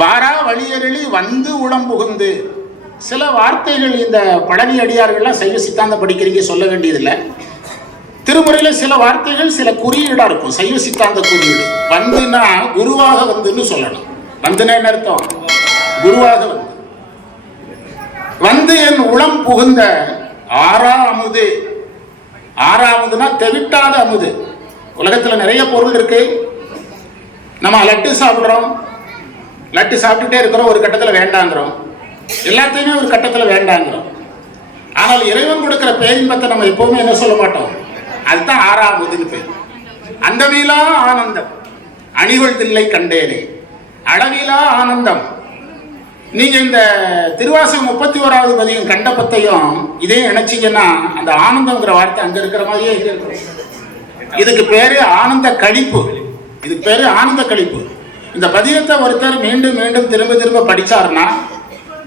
வாரா வழியருளி வந்து உளம் புகுந்து. சில வார்த்தைகள் இந்த பழனி அடியார்கள்லாம் சைவ சித்தாந்தம் படிக்கிறீங்க, சொல்ல வேண்டியதில்லை. திருமுறையில் சில வார்த்தைகள் சில குறியீடாக இருக்கும், சைவ சித்தாந்த குறியீடு. வந்துன்னா குருவாக வந்துன்னு சொல்லணும். வந்துன்னா என்ன அர்த்தம்? குருவாக வந்து. வந்து என் உளம் புகுந்த ஆறா அமுது. ஆறாவதுனா தெவிட்டாத அமுது. உலகத்தில் நிறைய பொருள் இருக்கு. நம்ம லட்டு சாப்பிட்றோம், லட்டு சாப்பிட்டுட்டே இருக்கிறோம், ஒரு கட்டத்தில் வேண்டாங்கிறோம். எல்லாத்தையுமே ஒரு கட்டத்தில் வேண்டாங்கிறோம். ஆனால் இறைவன் கொடுக்கிற பேரின்பத்தை நம்ம எப்பவுமே என்ன சொல்ல மாட்டோம், அதுதான் ஆறாவதுன்னு பேர். அந்தமிலா ஆனந்தம் அணிகள் தில்லை கண்டேனே, அளவிலா ஆனந்தம். நீங்க இந்த திருவாசகம் 31வது பதிகம் கண்டபத்தையும் இதையும் இணைச்சிங்கன்னா அந்த ஆனந்தம்ங்கிற வார்த்தை அங்க இருக்கிற மாதிரியே இருக்கு. இதுக்கு பேரு ஆனந்த கழிப்பு. இதுக்கு பேரு ஆனந்த கழிப்பு. இந்த பதிகத்தை ஒருத்தர் மீண்டும் மீண்டும் திரும்ப திரும்ப படிச்சாருன்னா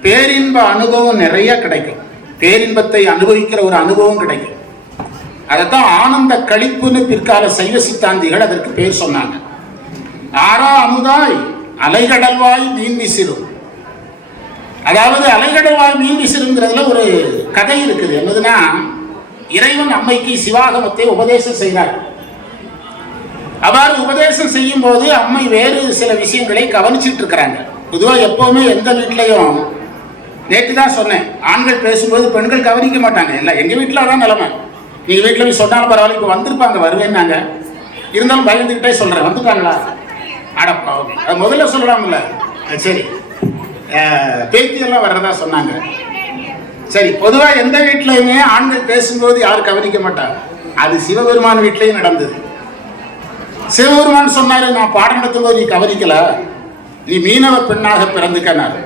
பேரின்ப அனுபவம் நிறைய கிடைக்கும். பேரின்பத்தை அனுபவிக்கிற ஒரு அனுபவம் கிடைக்கும். அதைத்தான் ஆனந்த கழிப்புன்னு பிற்கால சைவ சித்தாந்திகள் அதற்கு பேர் சொன்னாங்க. ஆறா அமுதாய் அலைகடல்வாய் மீன் விசிறும். அதாவது அலைகடல்வாய் மீன் விசிறுங்கிறதுல ஒரு கதை இருக்குது. என்னதுன்னா, இறைவன் அம்மைக்கு சிவாகமத்தை உபதேசம் செய்தார். அவ்வாறு உபதேசம் செய்யும் போது அம்மை வேறு சில விஷயங்களை கவனிச்சுட்டு இருக்கிறாங்க. பொதுவாக எப்பவுமே எந்த வீட்லையும், நேற்று தான் சொன்னேன், ஆண்கள் பேசும்போது பெண்கள் கவனிக்க மாட்டாங்க. இல்லை, எங்கள் வீட்டில் அதான் நிலைமை. நீங்கள் வீட்டில் போய் சொன்னாலும் பரவாயில்ல, இப்போ வந்திருப்பாங்க வருவேன்னாங்க. இருந்தாலும் பயந்துக்கிட்டே சொல்கிறேன், வந்துட்டாங்களா அடப்பா, அது முதல்ல சொல்லலாம்ல. சரி, பேத்தியெல்லாம் வர்றதா சொன்னாங்க. சரி, பொதுவாக எந்த வீட்லையுமே ஆண்கள் பேசும்போது யாரும் கவனிக்க மாட்டாங்க. அது சிவபெருமான் வீட்லையும் நடந்தது. சிவபெருமான் சொன்னாரு, நான் பாடம் நடத்தும் போது நீ கவனிக்கல, நீ மீனவ பெண்ணாக பிறந்துக்கனார்.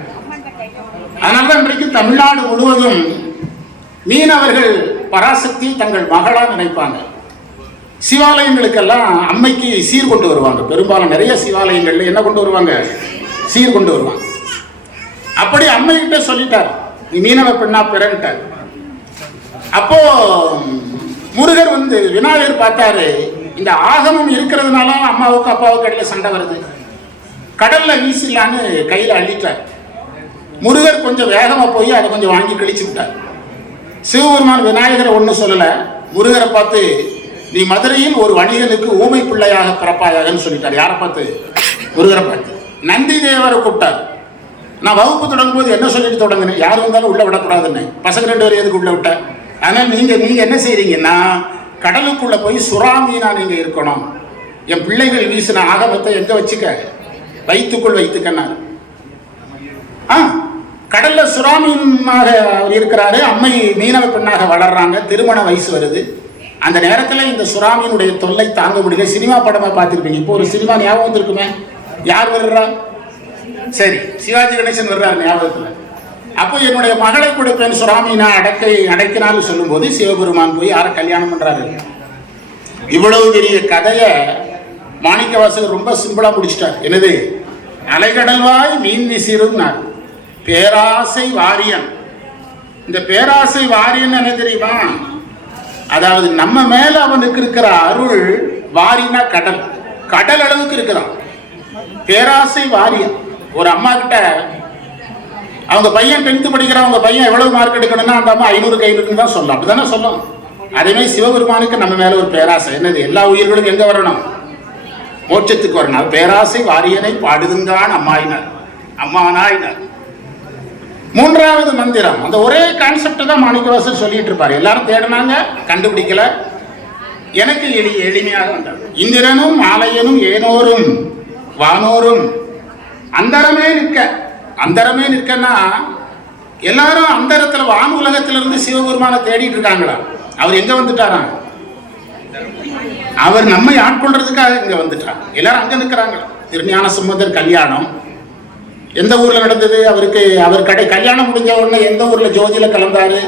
அதனால்தான் இன்றைக்கு தமிழ்நாடு முழுவதும் மீனவர்கள் பராசக்தி தங்கள் மகளா நினைப்பாங்க. சிவாலயங்களுக்கெல்லாம் அம்மைக்கு சீர் கொண்டு வருவாங்க. பெரும்பாலும் நிறைய சிவாலயங்கள்ல என்ன கொண்டு வருவாங்க, சீர் கொண்டு வருவாங்க. அப்படி அம்மைகிட்ட சொல்லிட்டார், நீ மீனவ பெண்ணா பிறன்ட்டார். அப்போ முருகர் வந்து விநாயகர் பார்த்தாரு, இந்த ஆகமம் இருக்கிறதுனால அம்மாவுக்கு அப்பாவுக்கு இடையில சண்டை வருது, கடல்ல வீசிடலான்னு கையில் அள்ளிட்டார். முருகர் கொஞ்சம் வேகமா போய் அதை கொஞ்சம் வாங்கி கழிச்சு விட்டார். சிவபெருமான் விநாயகரை ஒன்றும் சொல்லல, முருகரை பார்த்து நீ மதுரையில் ஒரு வணிகனுக்கு ஊமை பிள்ளையாக பிறப்பாயாகன்னு சொல்லிட்டார். யாரை பார்த்து? முருகரை பார்த்து. நந்தி தேவரை கூப்பிட்டார். நான் வகுப்பு தொடங்கும் போது என்ன சொல்லிட்டு தொடங்கினேன், யார் வந்தாலும் உள்ள விடக்கூடாதுன்னு. பசங்க 2 பேரும் எதுக்கு உள்ள விட்டேன். ஆனால் நீங்க என்ன செய்றீங்கன்னா, கடலுக்குள்ள போய் சுறாமீனா நீங்க இருக்கணும். என் பிள்ளைகள் வீசின ஆகமத்தை எங்க வச்சுக்க, வயிற்றுக்குள் வைத்துக்கன்னாரு. கடல்ல சுறாமீனாக இருக்கிறாரு. அம்மை மீனவ பெண்ணாக வளர்றாங்க. திருமண வயசு வருது. அந்த நேரத்தில் இந்த சுறாமீனுடைய தொல்லை தாங்க முடியல. சினிமா படமா பார்த்துருப்பீங்க. இப்போ ஒரு சினிமா ஞாபகம் வந்துருக்குமே, யார் வர்றா? சரி, சிவாஜி கணேசன் வர்றாரு ஞாபகத்தில். அப்போ என்னுடைய மகளை கொடுப்பேன் சுறாமீனா அடைக்கினான்னு சொல்லும் போது சிவபெருமான் போய் யாரை கல்யாணம் பண்றாரு. இவ்வளவு பெரிய கதையை மாணிக்கவாசகர் ரொம்ப சிம்பிளா முடிச்சிட்டார். என்னது? அலைகடல்வாய் மீன் விசிறுன்னார். பேராசை வாரியன். இந்த பேராசை வாரியன் என்ன தெரியுமா? அதாவது நம்ம மேல அவனுக்கு இருக்கிற அருள், வாரினா கடல், கடல் அளவுக்கு இருக்கிறான். பேராசை வாரியன். ஒரு அம்மா கிட்ட அவங்க பையன் 10th படிக்கிறான், அவங்க பையன் எவ்வளவு மார்க் எடுக்கணும்னா அந்த அம்மா 500க்கு 500 தான் சொல்லலாம். அப்படிதானே சொல்லும். அதேமாதிரி சிவபெருமானுக்கு நம்ம மேல ஒரு பேராசை. என்னது? எல்லா உயிர்களும் எங்க வரணும்? மோட்சத்துக்கு வரணும். பேராசை வாரியனை பாடுதுங்கான் அம்மாயினார், அம்மானாயினார். 3வது மந்திரம். அந்த ஒரே கான்செப்ட் தான் மாணிக்கவாசகர் சொல்லிட்டு இருப்பாரு. எல்லாரும் தேடினாங்க, கண்டுபிடிக்கல. எனக்கு எளிமையாக வந்தார். இந்திரனும் ஆலயனும் ஏனோரும் வானோரும் அந்தரமே நிற்க. அந்தரமே நிற்கன்னா எல்லாரும் அந்தரத்துல வான் உலகத்திலிருந்து சிவபெருமான தேடிட்டு இருக்காங்களா? அவர் எங்க வந்துட்டாராம்? அவர் நம்மை ஆட்கொள்றதுக்காக இங்க வந்துட்டார். எல்லாரும் அங்க நிற்கிறாங்க. திருஞான சம்பந்தர் கல்யாணம் எந்த ஊர்ல நடந்தது? அவர் கல்யாணம் முடிஞ்ச உடனே எந்த ஊர்ல ஜோதியில கலந்தாரு?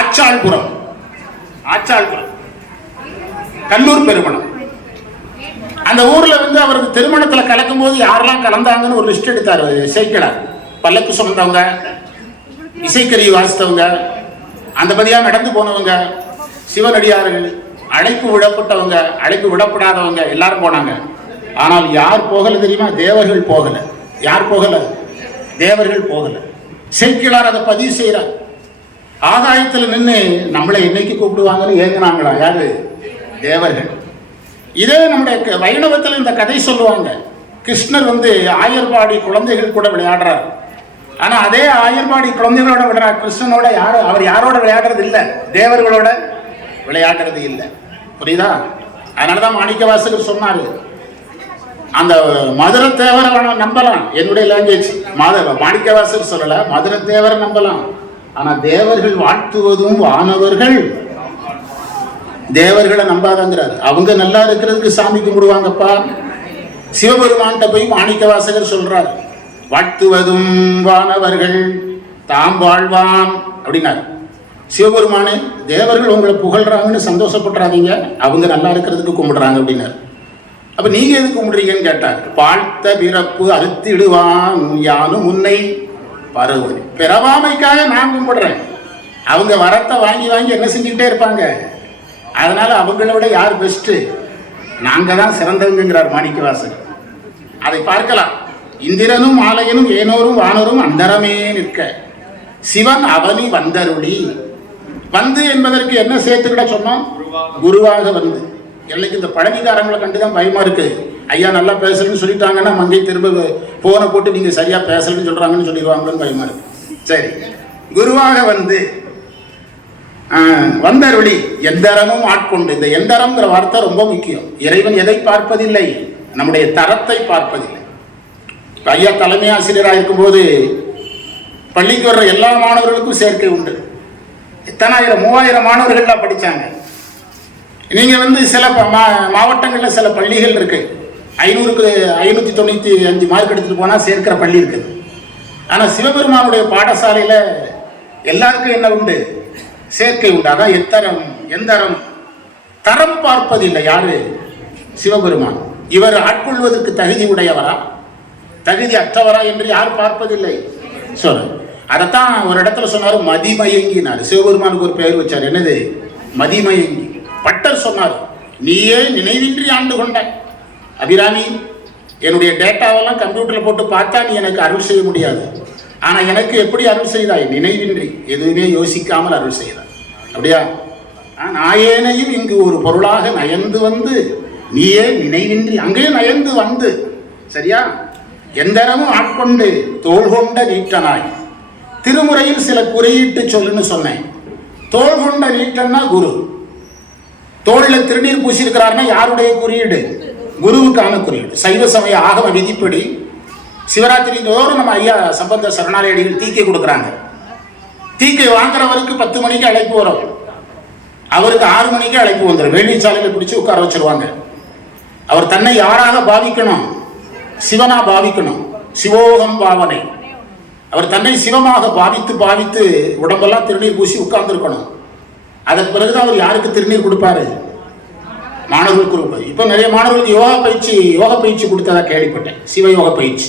ஆச்சாள்புரம். ஆச்சாள்புரம் கல்லூர் பெருமணம். அந்த ஊர்ல வந்து அவருக்கு திருமணத்துல கலக்கும் போது யாரெல்லாம் கலந்தாங்கன்னு ஒரு லிஸ்ட் எடுத்தாரு சேக்கிழார். பல்லக்கு சுமந்தவங்க, இசைக்கருவி வாசித்தவங்க, அந்த பதியா நடந்து போனவங்க, சிவனடியார்கள், அழைப்பு விடப்பட்டவங்க, அழைப்பு விடப்படாதவங்க எல்லாரும் போனாங்க. ஆனால் யார் போகல தெரியுமா? தேவர்கள் போகல. யார் போகல? தேவர்கள் போகல. சேக்கிழார் அதை பதிவு செய்கிறார். ஆகாயத்தில் நின்று நம்மளை என்னைக்கு கூப்பிடுவாங்கன்னு ஏங்கினாங்களா? யாரு? தேவர்கள். இதே நம்முடைய வைணவத்தில் இந்த கதை சொல்லுவாங்க. கிருஷ்ணர் ஆயர்பாடி குழந்தைகள் கூட விளையாடுறார். ஆனா அதே ஆயர்பாடி குழந்தைகளோட விளையாடுற கிருஷ்ணனோட அவர் யாரோட விளையாடுறது இல்லை? தேவர்களோட விளையாடுறது இல்லை. புரியுதா? அதனாலதான் மாணிக்கவாசகர் சொன்னாரு, அந்த மதுரை தேவரை நம்பலாம், என்னுடைய லாங்குவேஜ் மாணிக்கவாசகர் சொல்லல, மதுரை தேவரை நம்பலாம். ஆனா தேவர்கள் வாழ்த்துவதும் வானவர்கள் தேவர்களை நம்பாதங்கிறார். அவங்க நல்லா இருக்கிறதுக்கு சாமி கும்பிடுவாங்கப்பா. சிவபெருமான்கிட்ட போய் மாணிக்கவாசகர் சொல்றார், வாழ்த்துவதும் வானவர்கள் தாம் வாழ்வான் அப்படின்னாரு. சிவபெருமானே, தேவர்கள் உங்களை புகழ்றாங்கன்னு சந்தோஷப்பட்டுறாதீங்க, அவங்க நல்லா இருக்கிறதுக்கு கும்பிடுறாங்க அப்படின்னாரு. அப்ப நீங்க எது கும்பிடுறீங்கன்னு கேட்டார். வாழ்த்த பிறப்பு அறுத்திடுவான் யானும் உன்னை பரவுவன். பிறவாமைக்காக நான் கும்பிடுறேன், அவங்க வரத்தை வாங்கி வாங்கி என்ன செஞ்சுக்கிட்டே இருப்பாங்க. அதனால அவங்களோட யார் பெஸ்ட்? நாங்க தான் சிறந்தவங்கிறார் மாணிக்கவாசகர். அதை பார்க்கலாம். இந்திரனும் ஆலயனும் ஏனோரும் வானோரும் அந்தரமே நிற்க சிவன் அவனி வந்தருளி. வந்து என்பதற்கு என்ன சேர்த்துக்கிட சொன்னோம்? குருவாக வந்து. எனக்கு இந்த பழனிக்காரங்களை கண்டுதான் பயமா இருக்கு. ஐயா நல்லா பேசலன்னு சொல்லிட்டாங்கன்னா மங்கை திரும்ப போனை போட்டு நீங்க சரியா பேசலன்னு சொல்றாங்கன்னு சொல்லிடுவாங்கன்னு பயமா இருக்கு. சரி, குருவாக வந்து வந்தருளி எந்தரமும் ஆட்கொண்டு. இந்த எந்தரம்ங்கிற வார்த்தை ரொம்ப முக்கியம். இறைவன் எதை பார்ப்பதில்லை? நம்முடைய தரத்தை பார்ப்பதில்லை. ஐயா தலைமை ஆசிரியராக இருக்கும்போது பள்ளிக்கு வர்ற எல்லா மாணவர்களுக்கும் சேர்க்கை உண்டு. எத்தனாயிரம் 3000 மாணவர்கள்லாம் படித்தாங்க. நீங்கள் சில மாவட்டங்களில் சில பள்ளிகள் இருக்கு, 500க்கு 595 மார்க் எடுத்துட்டு போனால் சேர்க்கிற பள்ளி இருக்குது. ஆனால் சிவபெருமானுடைய பாடசாலையில் எல்லாருக்கும் என்ன உண்டு? சேர்க்கை உண்டு. அதான் எத்தரம் எந்தரம். தரம் பார்ப்பதில்லை. யாரு? சிவபெருமான். இவர் ஆட்கொள்வதற்கு தகுதி உடையவரா தகுதி அற்றவரா என்று யார் பார்ப்பதில்லை. சொல்ல அதைத்தான் ஒரு இடத்துல சொன்னாரு, மதிமயங்கினார். சிவபெருமானுக்கு ஒரு பெயர் வச்சார். என்னது? மதிமயங்கி. பட்டர் சொன்னார், நீயே நினைவின்றி ஆண்டு கொண்ட அபிராமி, என்னுடைய டேட்டாவெல்லாம் கம்ப்யூட்டரில் போட்டு பார்த்தா நீ எனக்கு அருள் செய்ய முடியாது. ஆனால் எனக்கு எப்படி அருள் செய்தாய்? நினைவின்றி, எதுவுமே யோசிக்காமல் அருள் செய்தாய். அப்படியா? நாயேனையும் இங்கு ஒரு பொருளாக நயந்து வந்து நீயே நினைவின்றி அங்கே நயந்து வந்து. சரியா? எந்தரமும் ஆட்கொண்டு தோள் கொண்ட நீட்டனாய். திருமுறையில் சில குறியீட்டு சொல்லுன்னு சொன்னேன். தோள் கொண்ட நீட்டன்னா குரு. தோளில் திருநீர் பூசியிருக்கிறாருன்னா யாருடைய குறியீடு? குருவுக்கான குறியீடு. சைவ சமய ஆகம விதிப்படி சிவராத்திரி தோறும் நம்ம ஐயா சம்பந்த சரணாலயடிகள் தீக்கை கொடுக்குறாங்க. தீக்கை வாங்குறவருக்கு 10 மணிக்கு அழைப்பு வரும், அவருக்கு 6 மணிக்கு அழைப்பு வந்துடும். வேள்விச்சாலையில் பிடிச்சி உட்கார வச்சிருவாங்க. அவர் தன்னை யாராக பாவிக்கணும்? சிவனா பாவிக்கணும். சிவோகம் பாவனை. அவர் தன்னை சிவமாக பாவித்து உடம்பெல்லாம் திருநீர் பூசி உட்கார்ந்துருக்கணும். அதற்கு பிறகுதான் அவர் யாருக்கு திருநீர் கொடுப்பாரு? மாணவர்களுக்கு கொடுப்பாரு. இப்போ நிறைய மாணவர்களுக்கு யோக பயிற்சி கொடுத்ததா கேள்விப்பட்டேன், சிவயோக பயிற்சி.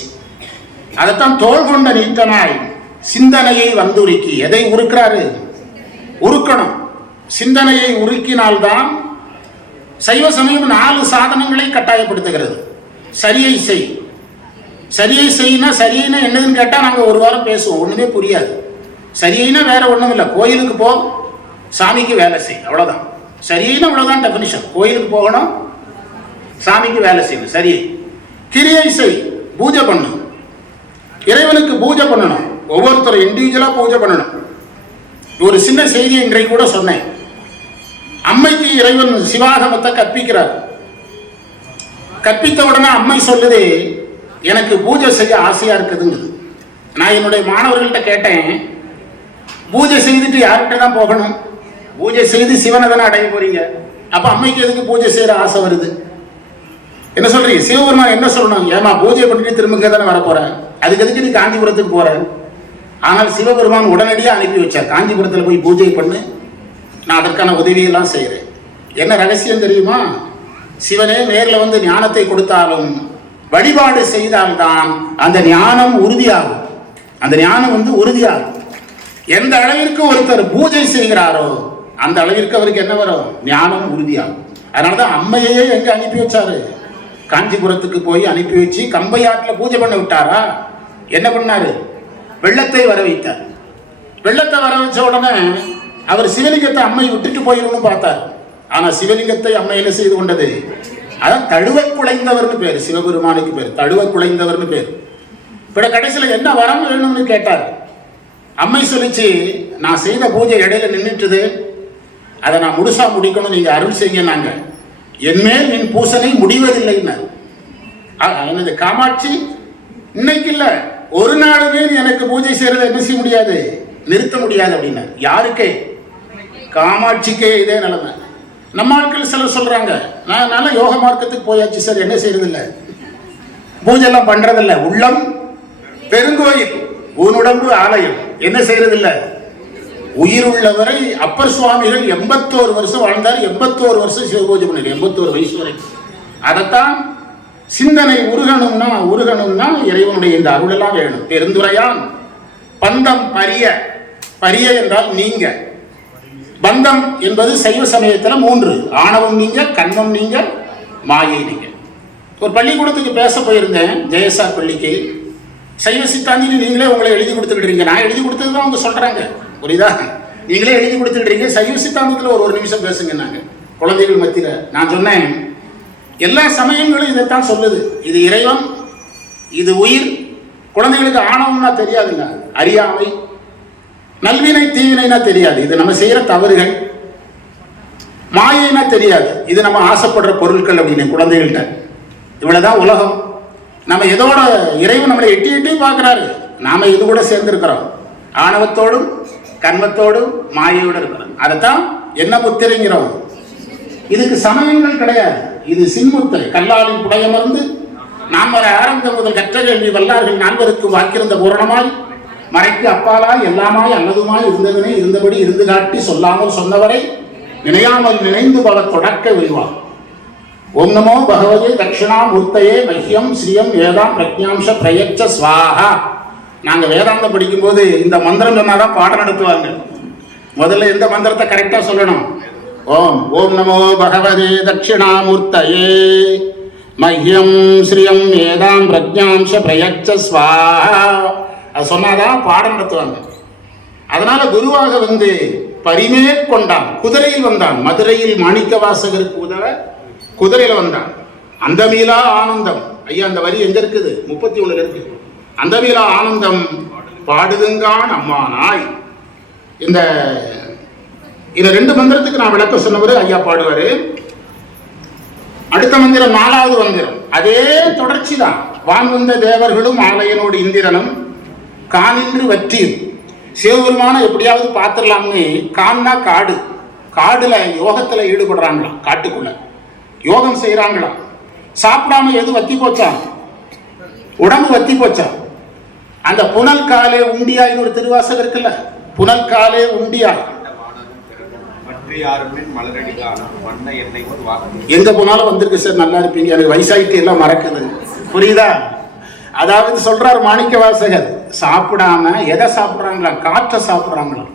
அதைத்தான் தோள் கொண்ட நீட்டனாய் சிந்தனையை வந்துருக்கி. எதை உருக்கிறாரு? உருக்கணும். சிந்தனையை உருக்கினால்தான். சைவ சமயம் 4 சாதனங்களை கட்டாயப்படுத்துகிறது. சரியை செய். சரியை செய்யினா சரியினா என்னதுன்னு கேட்டால் நாங்கள் ஒரு வாரம் பேசுவோம், ஒன்றுமே புரியாது. சரியினா வேற ஒன்றும் இல்லை, கோயிலுக்கு போ, சாமிக்கு வேலை செய், அவ்வளோதான். சரியினா அவ்வளோதான் டெஃபினிஷன். கோயிலுக்கு போகணும், சாமிக்கு வேலை செய்யணும். சரி. கிரியை செய், பூஜை பண்ணணும். இறைவனுக்கு பூஜை பண்ணணும். ஒவ்வொருத்தரும் இண்டிவிஜுவலாக பூஜை பண்ணணும். ஒரு சின்ன செய்தியை இன்றைக்கு கூட சொன்னேன். அம்மைக்கு இறைவன் சிவாகமத்தை கற்பிக்கிறார். கற்பித்த உடனே அம்மை சொல்லுது, எனக்கு பூஜை செய்ய ஆசையா இருக்குதுங்குது. நான் என்னுடைய மாணவர்கள்ட்ட கேட்டேன், பூஜை செய்துட்டு யார்கிட்ட தான் போகணும்? பூஜை செய்து சிவனை தானே அடைய போறீங்க. அப்ப அம்மைக்கு எதுக்கு பூஜை செய்யற ஆசை வருது? என்ன சொல்றீங்க? சிவபெருமான் என்ன சொல்லணும்? ஏமா பூஜை பண்ணிட்டு திரும்ப தானே வர போறேன், அதுக்கு எதுக்கு நீ காஞ்சிபுரத்துக்கு போற? ஆனால் சிவபெருமான் உடனடியாக அனுப்பி வச்சார், காஞ்சிபுரத்தில் போய் பூஜை பண்ணு, நான் அதற்கான உதவியெல்லாம் செய்கிறேன். என்ன ரகசியம் தெரியுமா? சிவனே நேரில் வந்து ஞானத்தை கொடுத்தாலும் வழிபாடு செய்தால்தான் அந்த ஞானம் உறுதியாகும். அந்த ஞானம் உறுதியாகும். எந்த அளவிற்கு ஒருத்தர் பூஜை செய்கிறாரோ அந்த அளவிற்கு அவருக்கு என்ன வரும்? ஞானம் உறுதியாகும். அதனாலதான் அம்மையே எங்க அனுப்பி வச்சாரு? காஞ்சிபுரத்துக்கு போய் அனுப்பி வச்சு கம்பையாட்டில் பூஜை பண்ண விட்டாரா? என்ன பண்ணாரு? வெள்ளத்தை வர வைத்தார். வெள்ளத்தை வர வச்ச உடனே அவர் சிவலிங்கத்தை அம்மை விட்டுட்டு போயிடணும்னு பார்த்தார். ஆனா சிவலிங்கத்தை அம்மை என்ன செய்து கொண்டது? அதான் தழுவை குலைந்தவர்னு பேர், சிவபெருமானுக்கு பேர் தழுவை குலைந்தவர்னு பேர். இப்ப கடைசியில் என்ன வரம் வேணும்னு கேட்டார். அம்மை சொல்லிச்சு, நான் செய்த பூஜை இடையில நின்றுட்டுது, அதை நான் முழுசா முடிக்கணும், நீங்க அருள் செய்யுங்க. நாங்க என்மேல் என் பூசனை முடிவதில்லைன்னு. எனது காமாட்சி இன்னைக்கு இல்ல, ஒரு நாளுமே எனக்கு பூஜை செய்யறதை என்ன செய்ய முடியாது, நிறுத்த முடியாது அப்படின்னா. யாருக்கே? காமாட்சிக்கே இதே நிலைமை. நம்ம ஆட்கள் சிலர் சொல்றாங்க, நான் நல்ல யோக மார்க்கத்துக்கு போயாச்சு சார், என்ன செய்யறது இல்லை, பூஜை எல்லாம் பண்றதில்ல, உள்ளம் பெருங்கோயில் ஊனுடம்பு ஆலயம், என்ன செய்யறது இல்லை. உயிர் உள்ளவரை அப்பர் சுவாமிகள் 81 வருஷம் வாழ்ந்தார். 81 வருஷம் சிவபூஜை பண்ணார், 81 வயசு வரை. அதைத்தான் சிந்தனை உருகணும்னா இறைவனுடைய இந்த அருளெல்லாம் வேணும். பெருந்துரையான் பந்தம் பரிய, பரிய என்றால் நீங்க, பந்தம் என்பது சைவ சமயத்தில் 3: ஆணவம் நீங்க, கண்மம் நீங்க, மாயை நீங்க. ஒரு பள்ளிக்கூடத்துக்கு பேச போயிருந்தேன், ஜெயசார் பள்ளிக்கு. சைவ சித்தாந்தின்னு நீங்களே உங்களை எழுதி கொடுத்துக்கிட்டீங்க. நான் எழுதி கொடுத்தது தான் அவங்க சொல்றாங்க, புரியுதா? நீங்களே எழுதி கொடுத்துக்கிட்டீங்க. சைவ சித்தாந்தத்தில் ஒரு நிமிஷம் பேசுங்க. நாங்கள் குழந்தைகள் மத்தியில் நான் சொன்னேன், எல்லா சமயங்களும் இதைத்தான் சொல்லுது. இது இறைவன், இது உயிர். குழந்தைகளுக்கு ஆணவம்னா தெரியாதுங்க, அறியாமை, நல்வினை தீவினைனா தெரியாது, இது நம்ம செய்யற தவறுகள். மாயைனா தெரியாது, இது நம்ம ஆசைப்படுற பொருட்கள் அப்படின்னு குழந்தைகள்கிட்ட. இவ்வளவுதான் உலகம். நம்ம எதோட இறைவன் நம்மளை எட்டி எட்டி பார்க்கிறாரு, நாம இது கூட சேர்ந்திருக்கிறோம். ஆணவத்தோடும் கண்மத்தோடும் மாயையோடு இருக்கிறோம். அதைத்தான் என்ன முத்திரைங்கிறோம். இதுக்கு சமயங்கள் கிடையாது, இது சின்முத்திரை. கல்லாலின் புடையமர்ந்து நான் வர ஆரம்ப முதல் கற்ற கேள்வி வல்லார்கள் நால்வருக்கு வாக்கிருந்த பூரணமாய் மறைக்கு அப்பாலாய் எல்லாமாய் அல்லதுமாய் இருந்ததனை இருந்தபடி இருந்து காட்டி சொல்லாமல் சொன்னவரை நினையாமல் நினைந்து பல தொடக்க விரிவார். ஓம் நமோ பகவதே தட்சிணாமூர்த்தயே மஹ்யம் ஸ்ரீயம் வேதாம் பிரஜாம்ச பிரயச்ச ஸ்வாஹா. நாங்கள் வேதாந்தம் படிக்கும்போது இந்த மந்திரம் சொன்னாதான் பாடம் நடத்துவாங்க. முதல்ல எந்த மந்திரத்தை கரெக்டாக சொல்லணும்? ஓம் நமோ பகவதே தட்சிணாமூர்த்தயே மஹ்யம் ஸ்ரீயம் வேதாம் பிரஜாம்ச பிரயச்ச ஸ்வாஹா. அது சொன்னாதான் பாடம் நடத்துவாங்க. அதனால குருவாக வந்து பரிமேற்கொண்டான், குதிரையில் வந்தான். மதுரையில் மாணிக்க வாசகருக்கு உதவ குதிரையில் வந்தான். அந்தமீலா ஆனந்தம். ஐயா, அந்த வரி எங்க இருக்குது? 31 இருக்கு. அந்தமீலா ஆனந்தம் பாடுதுங்கான் அம்மானாய். இந்த 2 மந்திரத்துக்கு நான் விளக்க சொன்னவர் ஐயா பாடுவாரு. அடுத்த மந்திரம் 4வது மந்திரம், அதே தொடர்ச்சி தான். வான் வந்த தேவர்களும் ஆலயனோடு இந்திரனும் கானின்று வற்றியும். சிவபெருமான எப்படியாவது பார்த்துடலாம்னு, கான்னா காடு, காடுல யோகத்துல ஈடுபடுறாங்களாம், காட்டுக்குள்ள யோகம் செய்யறாங்களாம். சாப்பிடாம எது வத்தி போச்சா? உடம்பு வத்தி போச்சா? அந்த புனல் காலே உண்டியாய் ஒரு திருவாசகம் இருக்குல்ல, புனல் காலே உண்டியாய். எங்க போனாலும் வந்திருக்கு சார், நல்லா இருப்பீங்க, எனக்கு வயசாயிட்டு எல்லாம் மறக்குது, புரியுதா? அதாவது சொல்றார் மாணிக்க வாசகர், சாப்பிடாம எதை சாப்பிடுறாங்களா? காற்றை சாப்பிடுறாங்களா?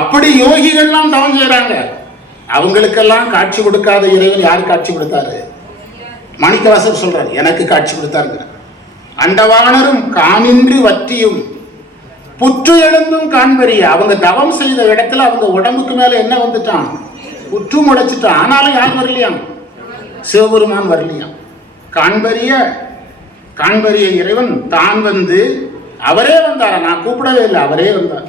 அப்படி யோகிகள்லாம் தவம் செய்யறாங்க. அவங்களுக்கெல்லாம் காட்சி கொடுக்காத இறைவன் யாரு காட்சி கொடுத்தாரு? மாணிக்க வாசகர் சொல்றாரு, எனக்கு காட்சி கொடுத்தாருங்க. அண்டவானரும் காணின்று வற்றியும் புற்று எழுந்தும் காண்பறிய. அவங்க தவம் செய்த இடத்துல அவங்க உடம்புக்கு மேல என்ன வந்துட்டான்? புற்று முளைச்சிட்டான். ஆனாலும் யார் வரலையாம்? சிவபெருமான் வரலையாம். காண்பறிய இறைவன் தான் வந்து அவரே வந்தார். நான் கூப்பிடவே இல்லை, அவரே வந்தார்.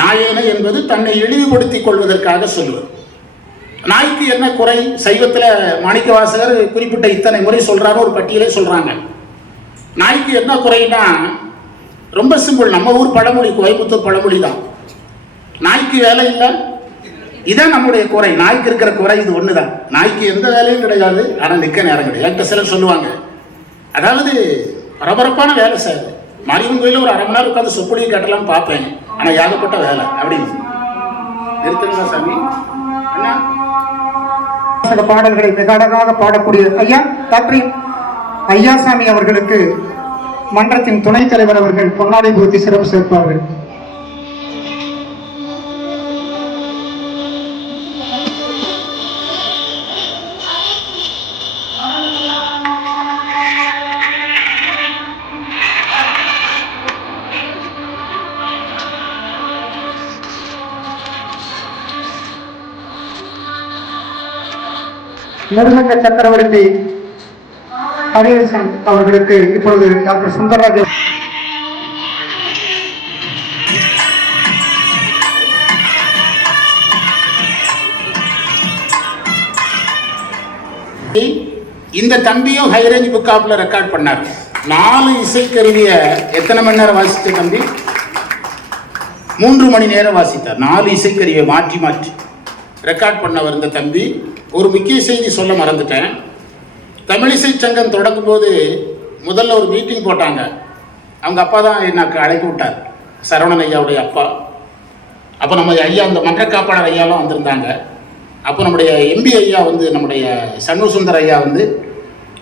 நாயேனை என்பது தன்னை இழிவுபடுத்திக் கொள்வதற்காக சொல்லுவது. நாய்க்கு என்ன குறை? சைவத்துல மாணிக்க வாசகர் குறிப்பிட்ட இத்தனை முறை சொல்றாரு, ஒரு பட்டியலே சொல்றாங்க. நாய்க்கு என்ன குறைன்னா ரொம்ப சிம்பிள். நம்ம ஊர் பழமொழி, கோயம்புத்தூர் பழமொழி தான். நாய்க்கு வேலை இல்லை, இதான் நம்முடைய குறை. நாய்க்கு இருக்கிற குறை இது ஒண்ணுதான். நாய்க்கு எந்த வேலையும் கிடையாது, ஆனா நிக்க நேரம் கிடையாது. என்கிட்ட சிலர் சொல்லுவாங்க, அதாவது பரபரப்பான வேலை சார், மாரியம்மன் கோயில ஒரு 1/2 மணி நேரம் உட்காந்து சொற்பொழிவு கேட்டலாம் பார்ப்பேன், ஆனா ஏகப்பட்ட வேலை அப்படின்னு. நிறுத்துங்களா சாமி? பாடல்களை மிக அழகாக பாடக்கூடிய ஐயா டாக்டர் ஐயாசாமி அவர்களுக்கு மன்றத்தின் துணைத் தலைவர் அவர்கள் பொன்னாடை பூர்த்தி சிறப்பு சேர்ப்பார்கள். நெடுசங்க சக்கரவர்த்தி ஹரிஹரன் அவர்களுக்கு இப்பொழுது டாக்டர் சுந்தரராஜ் இந்த தம்பியும் ஹை ரேஞ்ச் புக் ஆப்ல ரெக்கார்ட் பண்ணார். 4 இசைக்கருவியை எத்தனை மணி நேரம் வாசித்த தம்பி? 3 மணி நேரம் வாசித்தார். 4 இசைக்கருவியை மாற்றி மாற்றி ரெக்கார்ட் பண்ணவர் இந்த தம்பி. ஒரு முக்கிய செய்தி சொல்ல மறந்துட்டேன். தமிழிசை சங்கம் தொடங்கும் போது முதல்ல ஒரு மீட்டிங் போட்டாங்க. அவங்க அப்பா தான் எனக்கு அழைப்பு விட்டார், சரவணன் ஐயாவுடைய அப்பா. அப்போ நம்ம ஐயா இந்த மன்ற காப்பாளர் ஐயாலாம் வந்திருந்தாங்க. அப்போ நம்முடைய எம்பி ஐயா வந்து நம்முடைய சண்முக சுந்தர் ஐயா வந்து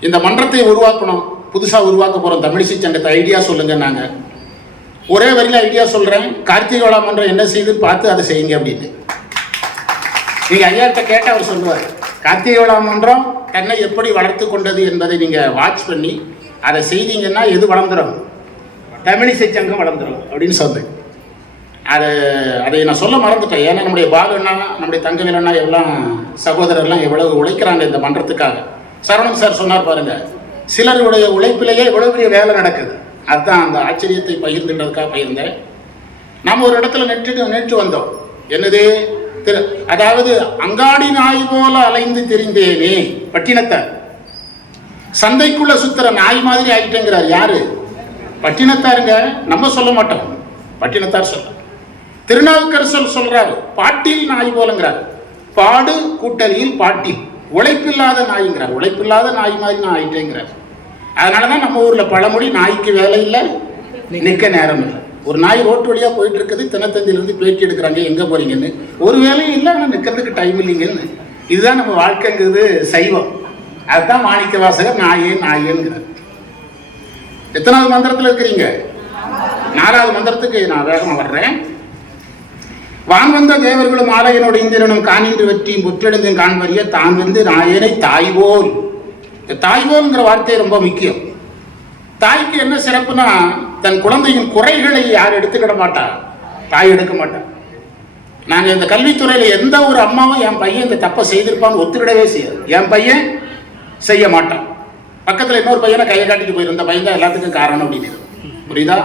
இந்த மன்றத்தை உருவாக்கணும், புதுசாக உருவாக்க போகிறோம் தமிழிசை சங்கத்தை, ஐடியா சொல்லுங்கன்னாங்க. ஒரே வரியில் ஐடியா சொல்கிறேன், கார்த்திகை விழா மன்றம் என்ன செய்யுதுன்னு பார்த்து அதை செய்யுங்க அப்படின்னு. நீங்கள் ஐயாட்ட கேட்டால் அவர் சொல்லுவார், கார்த்திகை விழா மன்றம் தன்னை எப்படி வளர்த்து கொண்டது என்பதை நீங்கள் வாட்ச் பண்ணி அதை செய்தீங்கன்னா எது வளர்ந்துடும்? தமிழிசை சங்கம் வளர்ந்துடும் அப்படின்னு சொன்னேன். அதை நான் சொல்ல மறந்துட்டேன். ஏன்னா நம்முடைய பாலு அண்ணா, நம்முடைய தங்கவேல் அண்ணா எல்லாம் சகோதரர்லாம் எவ்வளவு உழைக்கிறாங்க இந்த மன்றத்துக்காக. சரவணன் சார் சொன்னார் பாருங்க, சிலருடைய உழைப்பிலேயே எவ்வளவு பெரிய வேலை நடக்குது. அதுதான் அந்த ஆச்சரியத்தை பகிர்ந்துன்றதுக்காக பகிர்ந்தேன். நம்ம ஒரு இடத்துல நேற்று வந்தோம். என்னது? அதாவது அங்காடி நாய் போல அலைந்து திரிந்தேனே, பட்டினத்தார். சந்தைக்குள்ள சுத்துற நாய் மாதிரி ஆகிட்டேங்கிறார். யாரு? பட்டினத்தாருங்க. நம்ம சொல்ல மாட்டோம், பட்டினத்தார் சொல்ற. திருநாவுக்கரசர் சொல்றாரு, பாட்டில் நாய் போலங்கிறார். பாடு கூட்டலியில் பாட்டில், உழைப்பில்லாத நாய்ங்கிறார். உழைப்பில்லாத நாய் மாதிரி நான் ஆயிட்டேங்கிறார். அதனாலதான் நம்ம ஊர்ல பழமொழி, நாய்க்கு வேலை இல்லை நிற்க நேரம் இல்லை. ஒரு நாய் ரோட்டு வழியா போயிட்டு இருக்குது, தினத்தந்திலிருந்து பேட்டி எடுக்கிறாங்க, எங்க போறீங்கன்னு. ஒரு வேலையும் இல்லை, ஆனால் நிற்கிறதுக்கு டைம் இல்லைங்கன்னு. இதுதான் நம்ம வாழ்க்கைங்கிறது சைவம். அதுதான் மாணிக்க வாசகர் நாயேங்கிறார். எத்தனாவது மந்திரத்தில் இருக்கிறீங்க? 4வது மந்திரத்துக்கு நான் வேகமாக வர்றேன். வான் வந்த தேவர்களும் ஆலயனோட இந்திரனும் காணின்று வெற்றியும் புற்றெடுந்தும் காண்பறிய தான் வந்து நாயனை தாய்போல். தாய்போல்ங்கிற வார்த்தை ரொம்ப முக்கியம். தாய்க்கு என்ன சிறப்புனா, தன் குழந்தையின் குறைகளை யார் எடுத்துக்கிட மாட்டார், தாய் எடுக்க மாட்டார். நாங்கள் இந்த கல்வித்துறையில் எந்த ஒரு அம்மாவும் என் பையன் இந்த தப்பை செய்திருப்பான்னு ஒத்துக்கிடவே செய்யாது. என் பையன் செய்ய மாட்டான். பக்கத்தில் இன்னொரு பையனை கையை காட்டிட்டு போயிடும், இந்த பையன் தான் எல்லாத்துக்கும் காரணம் அப்படின்னு. புரியுதா?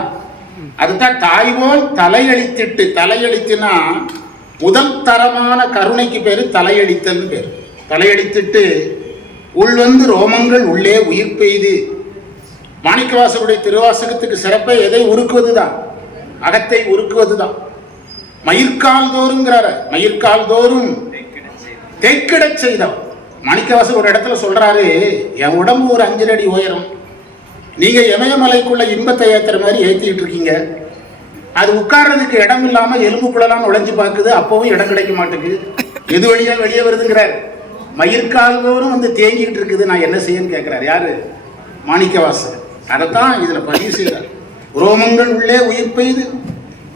அதுதான் தாய்போல் தலையளித்திட்டு. தலையளித்துனா முதல் தரமான கருணைக்கு பேரு தலையளித்தல்னு பேரு. தலையளித்துட்டு உள்வந்து ரோமங்கள் உள்ளே உயிர் பெய்து. மாணிக்கவாசருடைய திருவாசகத்துக்கு சிறப்பை எதை உருக்குவதுதான், அகத்தை உருக்குவதுதான். மயிர்கால் தோறுங்கிறார, மயிர்கால் தோறும் தேக்கிடச் செய்தோம். மாணிக்கவாசர் ஒரு இடத்துல சொல்றாரு, என் உடம்பு ஒரு 5 அடி உயரம், நீங்க இமயமலைக்குள்ள இன்பத்தை ஏத்துற மாதிரி ஏத்திட்டு இருக்கீங்க. அது உட்கார்றதுக்கு இடம் இல்லாம எலும்புக்குள்ளலாம் நுழைஞ்சு பார்க்குது, அப்பவும் இடம் கிடைக்க மாட்டேங்குது. எது வழியா வெளியே வருதுங்கிறார். மயிர்கால் தோறும் வந்து தேங்கிட்டு இருக்குது, நான் என்ன செய்யன்னு கேட்கிறார். யாரு? மாணிக்கவாசர். அதைத்தான் இதுல பதிவு செய்கிறார். ரோமங்கள் உள்ளே உயிர் பெய்து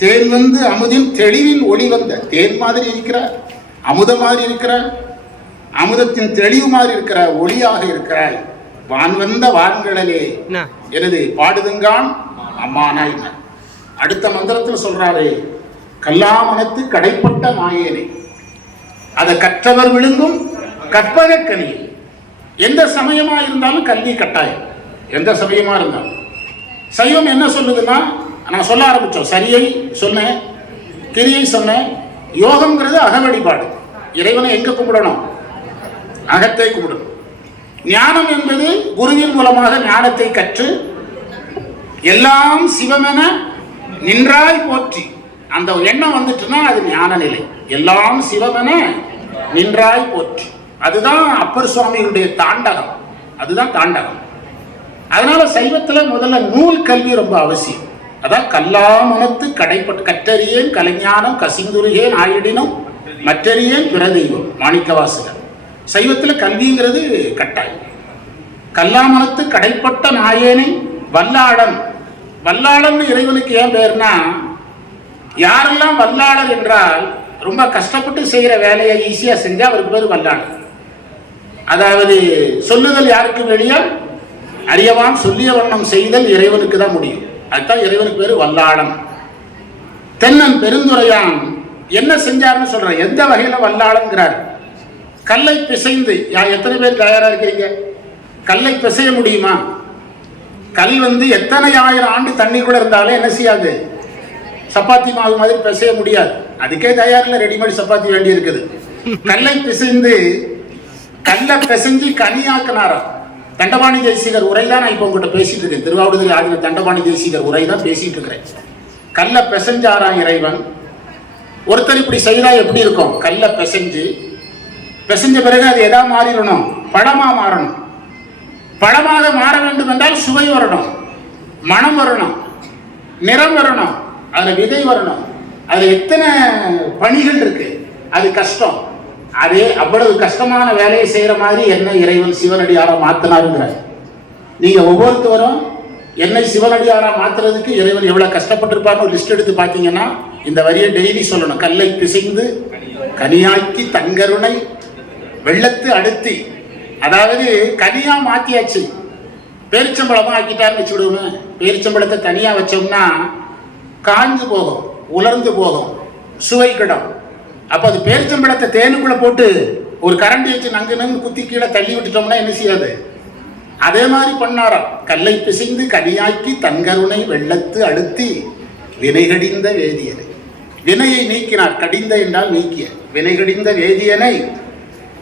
தேன் வந்து அமுதின் தெளிவில் ஒளி வந்த. தேன் மாதிரி இருக்கிறார், அமுத மாதிரி இருக்கிறார், அமுதத்தின் தெளிவு மாதிரி இருக்கிறார், ஒளியாக இருக்கிறாய். வான் வந்த வான்களே எனது பாடுதுங்கான் அம்மானாய். அடுத்த மந்திரத்தில் சொல்றாரு, கல்லாமனத்து கடைப்பட்ட நாயேனே, அதை கற்றவர் விழுங்கும் கற்பக கனி. எந்த சமயமா இருந்தாலும் கல்வி கட்டாயம், எந்த சமயமா இருந்தாலும். சைவம் என்ன சொல்லுதுன்னா, நான் சொல்ல ஆரம்பிச்சோம், சரியை சொன்னேன், கிரியை சொன்னேன். யோகம்ங்கிறது அக வழிபாடு. இறைவனை எங்க கும்பிடணும்? அகத்தை கும்பிடணும். ஞானம் என்பது குருவின் மூலமாக ஞானத்தை கற்று எல்லாம் சிவமென நின்றாய் போற்றி. அந்த எண்ணம் வந்துட்டுன்னா அது ஞான நிலை. எல்லாம் சிவமென நின்றாய் போற்றி, அதுதான் அப்பர் சுவாமிகளுடைய தாண்டகம். அதுதான் தாண்டகம். அதனால சைவத்துல முதல்ல நூல் கல்வி ரொம்ப அவசியம். அதான் கல்லாமனத்து கடைப்பட்டு கற்றறியேன் கலைஞானம் கசிந்துருகேன் ஆயிடினும் மற்றறியேன் பிற தெய்வம். மாணிக்கவாசகர். சைவத்துல கல்விங்கிறது கட்டாயம். கல்லாமனத்து கடைப்பட்ட நாயேனை வல்லாளன். வல்லாளன் இறைவனுக்கு ஏன் பேர்னா, யாரெல்லாம் வல்லாளர் என்றால் ரொம்ப கஷ்டப்பட்டு செய்கிற வேலையை ஈஸியா செஞ்சா அவருக்கு பேர் வல்லாளர். அதாவது சொல்லுதல் யாருக்கு வெளியா, அறியவான் சொல்லிய வண்ணம் செய்தல் இறைவனுக்கு தான் முடியும். அதுதான் இறைவனுக்கு பேரு வல்லாளன். தென்னன் பெருந்துரையான் என்ன செஞ்சார்னு சொல்ற, எந்த வகையில வல்லாளன்கிறார். கல்லை பிசைந்து எத்தனை பேர் தயாரா இருக்கிறீங்க? கல்லை பிசைய முடியுமா? கல் வந்து எத்தனை ஆயிரம் ஆண்டு தண்ணிக்குள்ள இருந்தாலும் என்ன செய்யாது, சப்பாத்தி மாவு மாதிரி பிசைய முடியாது. அதுக்கே தயாரில் ரெடிமேட் சப்பாத்தி வேண்டி இருக்குது. கல்லை பிசைந்து கல்லை பிசைஞ்சு கனியாக்கினாராம். தண்டபாணி தேசிகர் உரை தான் நான் இப்போ உங்கள்கிட்ட பேசிட்டு இருக்கேன். திருவாவடுதுறை ஆதின தண்டபாணி தேசிகர் உரை தான் பேசிட்டு இருக்கிறேன். கல்லை பிசைஞ்சாராம் இறைவன். ஒருத்தர் இப்படி செய்தா எப்படி இருக்கும்? கல்லை பிசைஞ்ச பிறகு அது எதா மாறிடணும், பழமா மாறணும். பழமாக மாற வேண்டும் என்றால் சுவை வரணும், மனம் வரணும், நிறம் வரணும், அதுல விதை வரணும். அதுல எத்தனை பணிகள் இருக்கு, அது கஷ்டம். அதே அவ்வளவு கஷ்டமான வேலையை செய்யற மாதிரி என்ன இறைவன் சிவனடியாரா மாத்தினாருங்கிறார். நீங்க ஒவ்வொருத்தவரும் என்னை சிவனடியாரா மாத்துறதுக்கு இறைவன் எவ்வளவு கஷ்டப்பட்டிருப்பார்னு லிஸ்ட் எடுத்து பார்த்தீங்கன்னா இந்த வரியை டெய்லி சொல்லணும். கல்லை பிசைந்து கனியாக்கி தங்கருணை வெள்ளத்து அடுத்தி. அதாவது கனியா மாத்தியாச்சு, பேரிச்சம்பழமா ஆக்கிட்டாருன்னு வச்சுடுவோமே. பேரிச்சம்பழத்தை தனியா வச்சோம்னா காஞ்சு போகும், உலர்ந்து போகும், சுவை கிடும். அப்ப அது பேரிச்சம்பழத்தை தேனுக்குள்ள போட்டு ஒரு கரண்டி வச்சு நங்கு நங்கு குத்தி கீழே தள்ளி விட்டுட்டோம்னா என்ன செய்யாது? அதே மாதிரி பண்ணாராம். கல்லை பிசைந்து கனியாக்கி தங்கருணை வெள்ளத்து அழுத்தி வினைகடிந்த வேதியனை. வினையை நீக்கினார். கடிந்த என்றால் நீக்கிய. வினைகடிந்த வேதியனை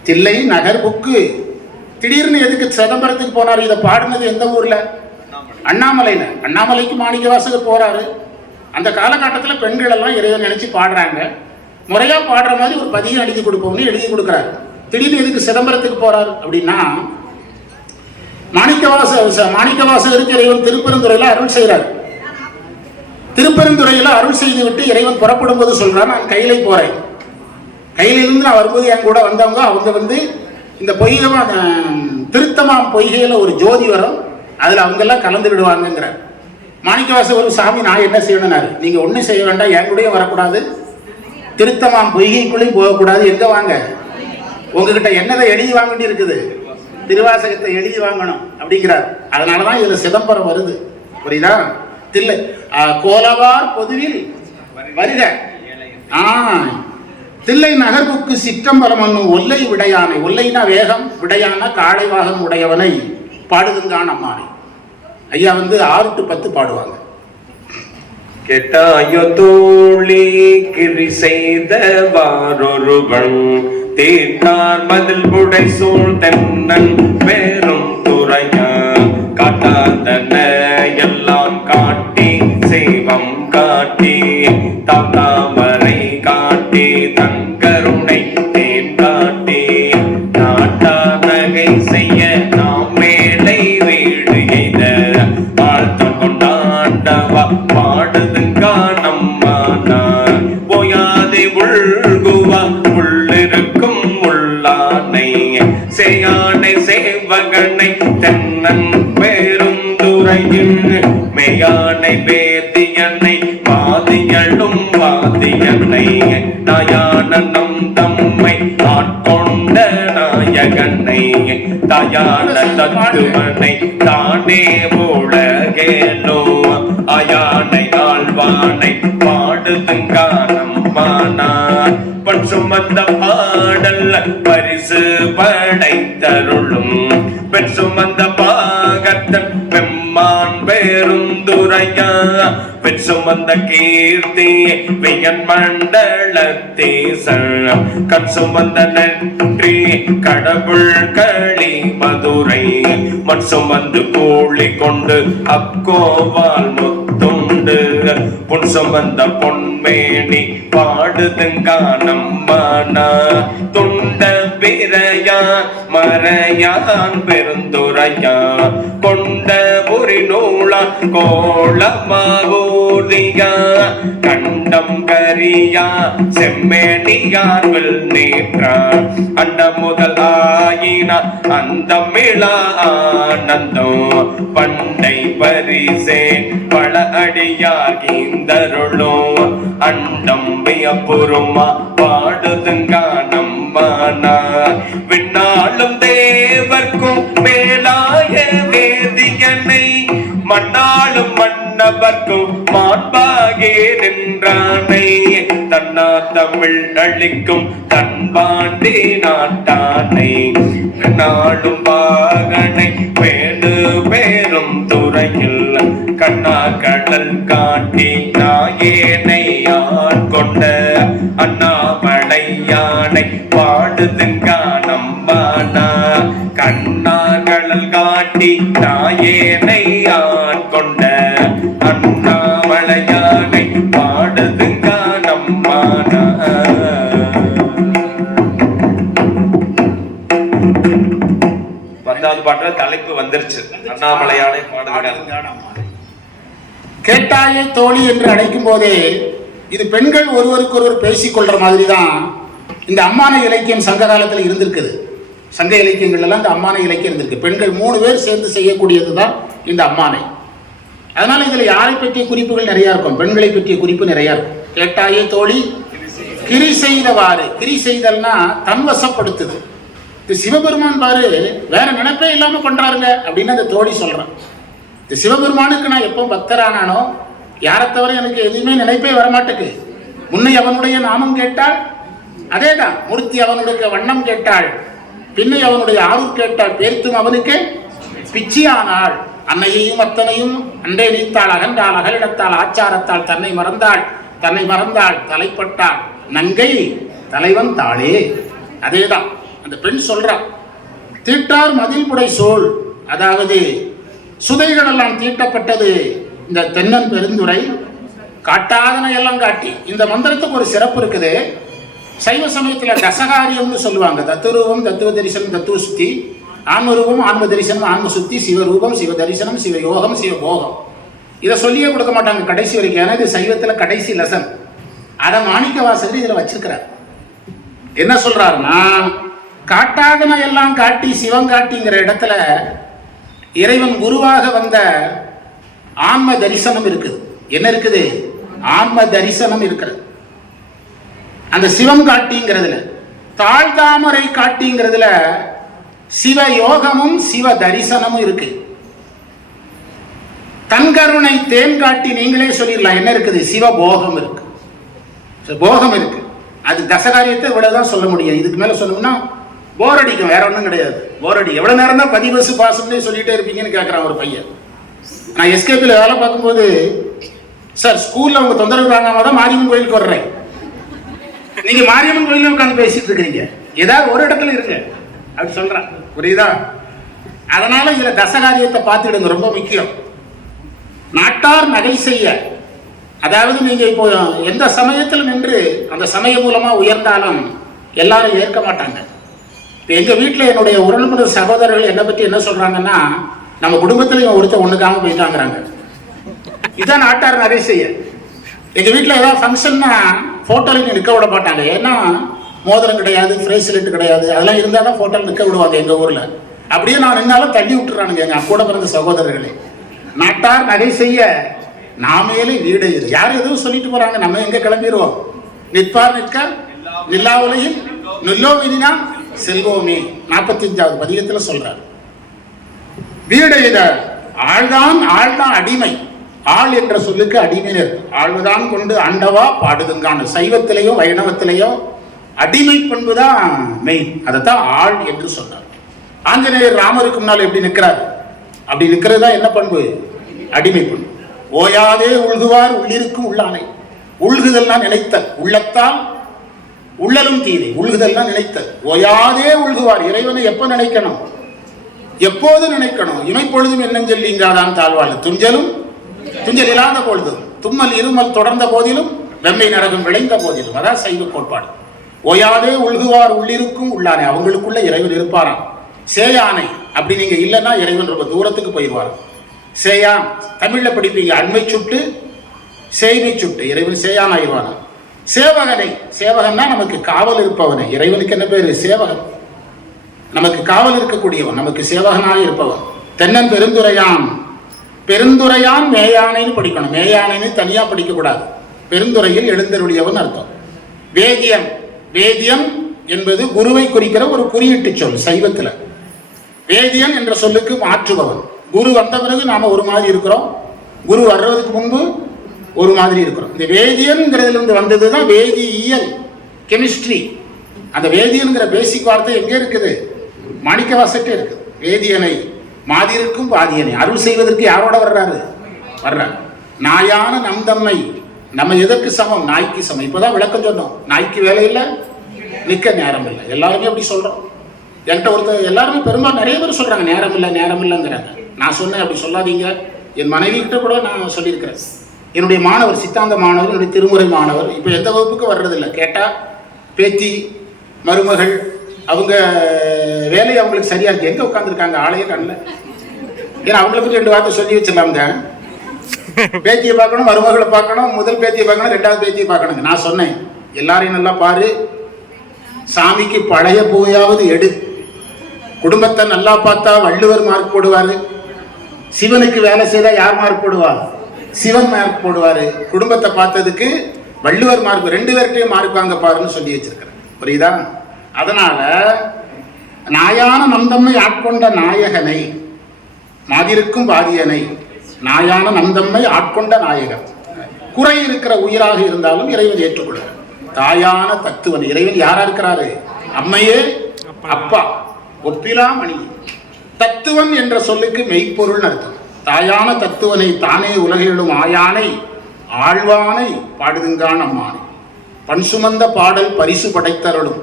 தில்லை நகர்புக்கு. திடீர்னு எதுக்கு சிதம்பரத்துக்கு போனார்? இதை பாடினது எந்த ஊர்ல? அண்ணாமலையில. அண்ணாமலைக்கு மாணிக்க வாசகர் போறாரு. அந்த காலகட்டத்தில் பெண்கள் எல்லாம் இறைவன் நினைச்சு பாடுறாங்க. முறையா பாடுற மாதிரி ஒரு பதியம் எழுதி கொடுப்போம்னு எழுதி கொடுக்குறாரு. திடீர்னு எதுக்கு சிதம்பரத்துக்கு போறாரு அப்படின்னா, மாணிக்கவாசகருக்கு இறைவன் திருப்பெருந்துறையில அருள் செய்கிறார். திருப்பெருந்துறையில அருள் செய்து விட்டு இறைவன் புறப்படும் போது சொல்றார், நான் கையிலை போறேன். கையிலிருந்து நான் வரும்போது என் கூட வந்தவங்க அவங்க வந்து இந்த பொய்கமா திருத்தமாம் பொய்கையில ஒரு ஜோதி வரும், அதுல அவங்க எல்லாம் கலந்து விடுவாங்கிறார். மாணிக்கவாசகர், சாமி நான் என்ன செய்யணும்னாரு. நீங்க ஒன்றும் செய்ய வேண்டாம், என் கூடயும் வரக்கூடாது, திருத்தமாம் பொய்கைக்குள்ளேயும் போகக்கூடாது. எங்க வாங்க, உங்ககிட்ட என்னதை எழுதி வாங்கிட்டு இருக்குது, திருவாசகத்தை எழுதி வாங்கணும் அப்படிங்கிறார். அதனாலதான் இதுல சிதம்பரம் வருது. புரியுதா? தில்லை கோலவார் பொதுவில் வருக. தில்லை நகர்புக்கு சிற்றம்பலம் என்னும் ஒல்லை விடையானை. ஒல்லைனா வேகம், விடையான காளை வாகம் உடையவனை பாடுதுங்கான் அம்மானை. ஐயா வந்து 6 to 10 பாடுவாங்க. கெட்டாயோ தோழி கிரி செய்த வாரொருவன் தீட்டார் மதில் புடை சூழ் தென்னன் வேறும் துறையா காட்டாதன எல்லாம் காட்டி செய்வம் காட்டி தாத்தாமரை காட்டி தங்கருணை தேன் காட்டி நாட்டா நகை செய்ய நாம் மேலை வீடு எய்த வாழ்த்து கொண்டாண்டவா பாடுதுங்கானம்மானா போயாதே உள்குவா உள்ளிருக்கும் உள்ளானை செய்யானை சேவகனை தென்னன் பெருந்துறையில் மெய்யானை வேதியனை வாதியலும் வாதியனை நாயானனம் தம்மை ஆட்கொண்ட நாயகனை தாயான தத்துவனை தானே உலகேலோ ஆயானை ஆழ்வானை பாடுதுங்கானம்மானார் பண் சுமந்த பாடல் பரிசு படைத்தருளும் பெண் சுமந்த பாகத்தன் பெம்மான் பெருந்துரையா பெண் சுமந்த கீர்த்தி வியன் மண்டலத்தீசன் கண் சுமந்த நன்றி கடவுள் களி மதுரை மண் சுமந்து கூலி கொண்டு அக்கோவால் முத்துண்டு புன் சுமந்த பொன்மேனி பாடுதுங்கானம்மானா துண்ட பிறையா மறையான் பெருந்துரையா கொண்ட புரி நூலா கோளமாவூரியா கண்டம் கரியா செம்மேனியார்வில் நேற்றா அண்ட முதல் ஆயினா அந்த மிளா ஆனந்தம் பண்டை பரிசே பல அடியார் கீந்தருளும் அண்டம் வியப்புருமா பாடுதுங்கானம்மானா விண்ணாளும் தேவர்க்கும் மேலாய வேதியனை மண்ணாளும் மன்னவர்க்கும் மாண்பாகே நின்றானை தன்னா தமிழ் அளிக்கும் தன்பாண்டி நாட்டானை நாடும் பாகனை பேடு பேரும் துறையில் கண்ணா கடல் காட்டி நாயேனை ஆட்கொண்ட அண்ணாமலை யானை பாடுதுங்கானம்பானா கண்ணா கடல் காட்டி நாயேனை ஆட்கொண்ட அண்ணாமலை யானை பாடுதுங்கானம்பானா. பத்தாவது பாட்டுல தலைப்பு வந்துருச்சு, அண்ணாமலையானை பாடுதுங்க. கேட்டாயே தோழி என்று அழைக்கும் போதே இது பெண்கள் ஒருவருக்கொருவர் பேசிக்கொள்ற மாதிரி தான் இந்த அம்மான இலக்கியம் சங்க காலத்தில் இருந்திருக்குது. சங்க இலக்கியங்கள் எல்லாம் இந்த அம்மான இலக்கியம் இருந்திருக்கு. பெண்கள் 3 பேர் சேர்ந்து செய்யக்கூடியது தான் இந்த அம்மானை. அதனால இதுல யாரை பற்றிய குறிப்புகள் நிறைய இருக்கும், பெண்களை பற்றிய குறிப்பு நிறைய இருக்கும். கேட்டாயே தோழி கிரி செய்தவாறு, கிரி செய்தல்னா தன்வசப்படுத்துது. இது சிவபெருமான் பாரு வேற நினைப்பே இல்லாம பண்றாருங்க அப்படின்னு அந்த தோழி சொல்றான். இந்த சிவபெருமானுக்கு நான் எப்போ பக்தரானானோ யாரை தவிர எனக்கு எதுவுமே நினைப்பே வரமாட்டுக்கு. முன்னை அவனுடைய நாமம் கேட்டாள், அதேதான் மூர்த்தி அவனுடைய வண்ணம் கேட்டாள், பின்னை அவனுடைய ஆரூர் கேட்டாள், பேர்த்தும் அவனுக்கு பிச்சியானாள். அன்னையையும் அத்தனையும் அண்டே நீத்தாள், அகன்றாள், அகலிடத்தாள், ஆச்சாரத்தாள், தன்னை மறந்தாள், தலைப்பட்டாள், நங்கை தலைவன் தாளே. அதேதான் அந்த பெண் சொல்றான். தீட்டார் மதில் புடை சோள், அதாவது சுதைகள் எல்லாம் தீட்டப்பட்டது இந்த தென்னன் பெருந்துரை, காட்டாதனை எல்லாம் காட்டி. இந்த மந்திரத்துக்கு ஒரு சிறப்பு இருக்குது. சைவ சமயத்தில் தசகாரியம்னு சொல்லுவாங்க. தத்துவரூபம், தத்துவ தரிசனம், தத்துவ சுத்தி, ஆன்மரூபம், ஆன்ம தரிசனம், ஆன்ம சுத்தி, சிவரூபம், சிவ தரிசனம், சிவ யோகம், சிவ போகம். இதை சொல்லியே கொடுக்க மாட்டாங்க கடைசி வரைக்கும். ஏன்னா இது சைவத்தில் கடைசி லெசன். அதை மாணிக்க வாசகர் இதில் வச்சிருக்கிறார். என்ன சொல்றாருன்னா, காட்டாதனை எல்லாம் காட்டி சிவங்காட்டிங்கிற இடத்துல இறைவன் குருவாக வந்த ஆன்ம தரிசனம் இருக்குது. என்ன இருக்குது? ஆன்ம தரிசனம் இருக்கிறது. அந்த சிவம் காட்டிங்கிறதுல, தாழ்தாமரை காட்டிங்கிறதுல சிவ யோகமும் சிவ தரிசனமும் இருக்கு. தன்கருணை தேன் காட்டி நீங்களே சொல்லிடலாம் என்ன இருக்குது? சிவபோகம் இருக்கு, போகம் இருக்கு. அது தசகாரியத்தை இவ்வளவுதான் சொல்ல முடியும். இதுக்கு மேல சொல்லணும்னா போர் அடிக்கும், வேற ஒன்றும் கிடையாது. போர் அடி எவ்வளவு நேரம் தான் பதிவசு பாசம்னே சொல்லிட்டே இருப்பீங்கன்னு கேட்கறான் ஒரு பையன். நான் எஸ்கேபில் வேலை பார்க்கும்போது, சார் ஸ்கூல்ல அவங்க தொந்தரவு தாங்காம தான் மாரியம்மன் கோயிலுக்கு வர்றேன். நீங்க மாரியம்மன் கோயில உட்காந்து பேசிட்டு இருக்கிறீங்க, ஏதாவது ஒரு இடத்துல இருங்க அப்படி சொல்றான். புரியுதா? அதனால இதுல தசகாரியத்தை பார்த்துடுங்க, ரொம்ப முக்கியம். நாட்டார் நகை செய்ய, அதாவது நீங்க இப்போ எந்த சமயத்தில் நின்று அந்த சமய மூலமா உயர்ந்தாலும் எல்லாரும் ஏற்க மாட்டாங்க. இப்போ எங்க வீட்டில் என்னுடைய உறவினர் சகோதரர்கள் என்னை பற்றி என்ன சொல்றாங்கன்னா, நம்ம குடும்பத்தில் இவன் ஒருத்தர் ஒண்ணுக்காம போயிட்டாங்கிறாங்க. இதுதான் நாட்டார் நகை செய்ய. எங்க வீட்டில் ஏதாவது ஃபங்க்ஷன்னா போட்டோல நிற்க விட மாட்டாங்க. ஏன்னா மோதிரம் கிடையாது, பிரேஸ்லெட் கிடையாது, அதெல்லாம் இருந்தால் தான் போட்டோல நிற்க விடுவாங்க எங்க ஊர்ல. அப்படியே நான் நின்னாலும் தள்ளி விட்டுறானுங்க எங்க கூட பிறந்த சகோதரர்களே. நாட்டார் நகை செய்ய நாமேலே வீடு. யாரும் எதுவும் சொல்லிட்டு போறாங்க, நம்ம எங்க கிளம்பிடுவோம். நிற்பார் நிற்க நில்லா உலகில் நில்லோவினா செல்வோமே 45வது பதிகத்துல சொல்றார். வீடு இத ஆழ்தான் அடிமை. ஆள் என்ற சொல்லுக்கு அடிமையினர். ஆழ்வுதான் கொண்டு ஆண்டவா பாடுதுங்கான சைவத்திலேயோ வைணவத்திலேயோ அடிமை பண்புதான் மெயின். அதைத்தான் ஆள் என்று சொன்னார். ஆஞ்சநேயர் ராமருக்கு முன்னால் எப்படி நிற்கிறார்? அப்படி நிற்கிறது தான் என்ன பண்பு? அடிமை பண்பு. ஓயாதே உள்குவார் உள்ளிருக்கும் உள்ளானை. உள்குதல்னா நினைத்தல், உள்ளத்தால் உள்ளலும் தீரை. உள்குதல்னா நினைத்தல். ஓயாதே உள்குவார். இறைவனை எப்ப நினைக்கணும்? எப்போது நினைக்கணும்? இமைப்பொழுதும் என்னஞ்சொல்லிங்காதான் தாழ்வாள். துஞ்சல் இல்லாத பொழுதும், தும்மல் இருமல் தொடர்ந்த போதிலும், வெம்மை நரகம் விளைந்த போதிலும். அதான் சைவ கோட்பாடு. ஓயாதே உள்குவார் உள்ளிருக்கும் உள்ளானை. அவங்களுக்குள்ள இறைவன் இருப்பாராம். சேயானை அப்படி நீங்க இல்லைன்னா இறைவன் ரொம்ப தூரத்துக்கு போயிடுவார். சேயான் தமிழ்ல படிப்பீங்க, அண்மை சுட்டு சேய்மை சுட்டு. இறைவன் சேயான் ஆயிடுவானா. சேவகனை, சேவகன்னா நமக்கு காவல் இருப்பவனை. இறைவனுக்கு என்ன பேரு? சேவகன். நமக்கு காவல் இருக்கக்கூடியவன், நமக்கு சேவகனாக இருப்பவன். தென்னன் பெருந்துரையான். பெருந்துரையான் மேயானைன்னு படிக்கணும். மேயானைன்னு தனியா படிக்க கூடாது. பெருந்துரையில் எழுந்தருளியவன் அர்த்தம். வேதியன், வேதியன் என்பது குருவை குறிக்கிற ஒரு குறியீட்டு சொல் சைவத்துல. வேதியன் என்ற சொல்லுக்கு மாற்றுபவன். குரு வந்த பிறகு நாம் ஒரு மாதிரி இருக்கிறோம், குரு வர்றதுக்கு முன்பு ஒரு மாதிரி இருக்கிறோம். இந்த வேதியன்கிறதுலேருந்து வந்தது தான் வேதியியல், கெமிஸ்ட்ரி. அந்த வேதியன்கிற பேசிக் வார்த்தை எங்கே இருக்குது? மாணிக்கவாசகே இருக்குது. வேதியனை மாதிருக்கும் பாதியனை அருள் செய்வதற்கு யாரோட வர்றாரு? வர்றாரு. நாயான நம் தம்மை, நம்ம எதற்கு சமம்? நாய்க்கு சமம். இப்போதான் விளக்கம் சொன்னோம். நாய்க்கு வேலை இல்லை, நிற்க நேரம் இல்லை. எல்லாருமே அப்படி சொல்கிறோம். என்கிட்ட ஒருத்தர் எல்லாருமே பெரும்பாலும் நிறைய பேர் சொல்கிறாங்க நேரம் இல்லை நேரம் இல்லைங்கிறாங்க. நான் சொன்னேன் அப்படி சொல்லாதீங்க. என் மனைவிக்கிட்ட கூட நான் சொல்லியிருக்கிறேன். என்னுடைய மாணவர், சித்தாந்த மாணவர், என்னுடைய திருமுறை மாணவர், இப்போ எந்த வகுப்புக்கு வர்றதில்லை. கேட்டால் பேத்தி மருமகள் அவங்க வேலை அவங்களுக்கு சரியாக இருக்குது. எங்கே உட்காந்துருக்காங்க? ஆளையே கண்ணல. ஏன்னா அவங்கள பற்றி 2 வார்த்தை சொல்லி வச்சிடலாம்ங்க. பேத்தியை பார்க்கணும், மருமகளை பார்க்கணும், முதல் பேத்தியை பார்க்கணும், 2வது பேத்தியை பார்க்கணுங்க. நான் சொன்னேன் எல்லாரையும் நல்லா பாரு, சாமிக்கு பழைய போயாவது எடு. குடும்பத்தை நல்லா பார்த்தா வள்ளுவர் மார்க் போடுவார். சிவனுக்கு வேலை செய்தால் யார் மார்க் போடுவார்? சிவன் மார்க் போடுவார். குடும்பத்தை பார்த்ததுக்கு வள்ளுவர் மார்க், 2 பேர்கிட்டையும் மார்க் வாங்க பாருன்னு சொல்லி வச்சிருக்கிறேன். புரியுதா? அதனால நாயான நந்தம்மை ஆட்கொண்ட நாயகனை, மாதிருக்கும் பாதியனை, நாயான நந்தம்மை ஆட்கொண்ட நாயகன். குறை இருக்கிற உயிராக இருந்தாலும் இறைவன் ஏற்றுக்கொள்கிறார். தாயான தத்துவன், இறைவன் யாரா இருக்கிறாரு? அம்மையே அப்பா, ஒப்பிலா மணி. தத்துவன் என்ற சொல்லுக்கு மெய்ப்பொருள் அர்த்தம். தாயான தத்துவனை தானே உலகிலும் ஆயானை ஆழ்வானை பாடுதுங்கான் அம்மானை. பண் சுமந்த பாடல் பரிசு படைத்தருளும்.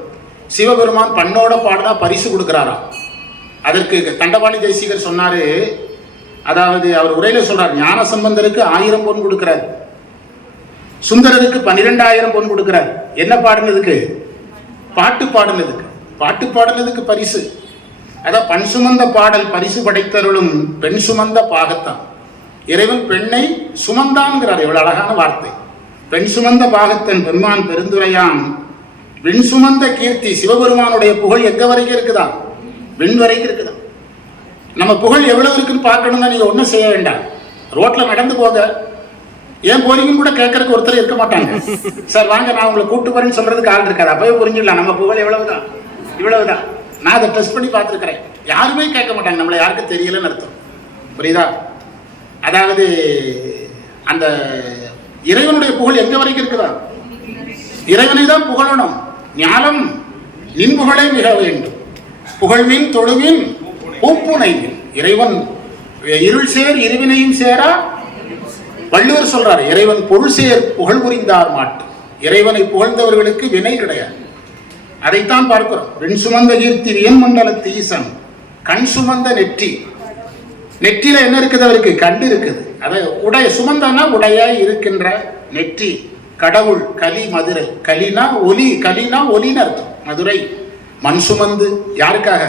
சிவபெருமான் பண்ணோட பாடுனா பரிசு கொடுக்கிறாராம். அதற்கு தண்டபாணி தேசிகர் சொன்னாரு, அதாவது அவர் உரையில சொல்றார், ஞான சம்பந்தருக்கு 1000 பொன் கொடுக்கிறார், சுந்தரருக்கு 12,000 பொன் கொடுக்கிறார். என்ன பாடுனதுக்கு? பாட்டு பாடுனதுக்கு. பாட்டு பாடுனதுக்கு பரிசு. அதான் பண் சுமந்த பாடல் பரிசு படைத்தருளும் பெண் சுமந்த பாகத்தான். இறைவன் பெண்ணை சுமந்தான்கிறார். எவ்வளவு அழகான வார்த்தை. பெண் சுமந்த பாகத்தன் பெருமான் பெருந்துரையான் விண் சுமந்த கீர்த்தி. சிவபெருமானுடைய புகழ் எங்க வரைக்கும் இருக்குதா? விண் வரைக்கும் இருக்குதா? நம்ம புகழ் எவ்வளவு இருக்குன்னு பார்க்கணும்னா நீங்க ஒன்றும் செய்ய வேண்டாம். ரோட்ல நடந்து போங்க, ஏன் போறீங்கன்னு கூட கேட்கறதுக்கு ஒருத்தர் இருக்க மாட்டாங்க. சார் வாங்க நான் உங்களை கூட்டு போறேன்னு சொல்றதுக்கு ஆள் இருக்காது. அப்பவே புரிஞ்சிடலாம் நம்ம புகழ் எவ்வளவுதான், இவ்வளவுதான். நான் அதை டெஸ்ட் பண்ணி பார்த்துருக்கிறேன். யாருமே கேட்க மாட்டாங்க, நம்மளை யாருக்கும் தெரியலன்னு அர்த்தம். புரியுதா? அதாவது அந்த இறைவனுடைய புகழ் எங்க வரைக்கும் இருக்குதா? இறைவனை தான் புகழணும். ஞானம் நின் புகழே மிக வேண்டும். புகழ்வின் தொழுவின் பூப்புனை. இறைவன் இருள் சேர் இருவினையும் சேரா. வள்ளுவர் சொல்றாரு, இறைவன் பொருள் சேர் புகழ் புரிந்தார் மாட்டு. இறைவனை புகழ்ந்தவர்களுக்கு வினை கிடையாது. அதைத்தான் பார்க்கிறோம். வெண் சுமந்த கீர்த்தி வியன் மண்டலத்து ஈசன் கண் சுமந்த நெற்றி. நெற்றியில என்ன இருக்குது? அவருக்கு கண்டு இருக்குது. அதை உடைய சுமந்தனா உடையாய் இருக்கின்ற நெற்றி. கடவுள் கலி மதுரை. கலினா ஒலி, கலினா ஒலின்னு அர்த்தம். மதுரை மண் சுமந்து யாருக்காக?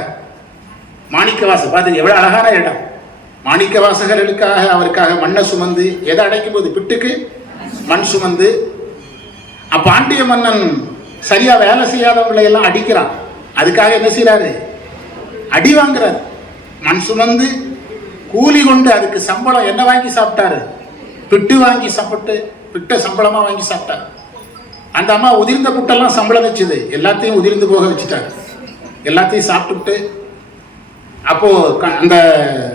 மாணிக்கவாசகர். பார்த்து எவ்வளவு அழகான இடம். மாணிக்கவாசகர்களுக்காக அவருக்காக மண்ணை சுமந்து எதை அடைக்கும் போது பிட்டுக்கு மண் சுமந்து. பாண்டிய மன்னன் சரியா வேலை செய்யாதவங்களை எல்லாம் அடிக்கிறான். அதுக்காக என்ன செய்யறாரு? அடி வாங்குறாரு. மண் சுமந்து கூலி கொண்டு அதுக்கு சம்பளம் என்ன வாங்கி சாப்பிட்டாரு? பிட்டு வாங்கி சாப்பிட்டு, பிட்ட சம்பளமா வாங்கி சாப்பிட்டாரு. அந்த அம்மா உதிர்ந்த புட்டெல்லாம் சம்பளம் வச்சுது, எல்லாத்தையும் உதிர்ந்து போக வச்சுட்டாரு. எல்லாத்தையும் சாப்பிட்டுட்டு அப்போ அந்த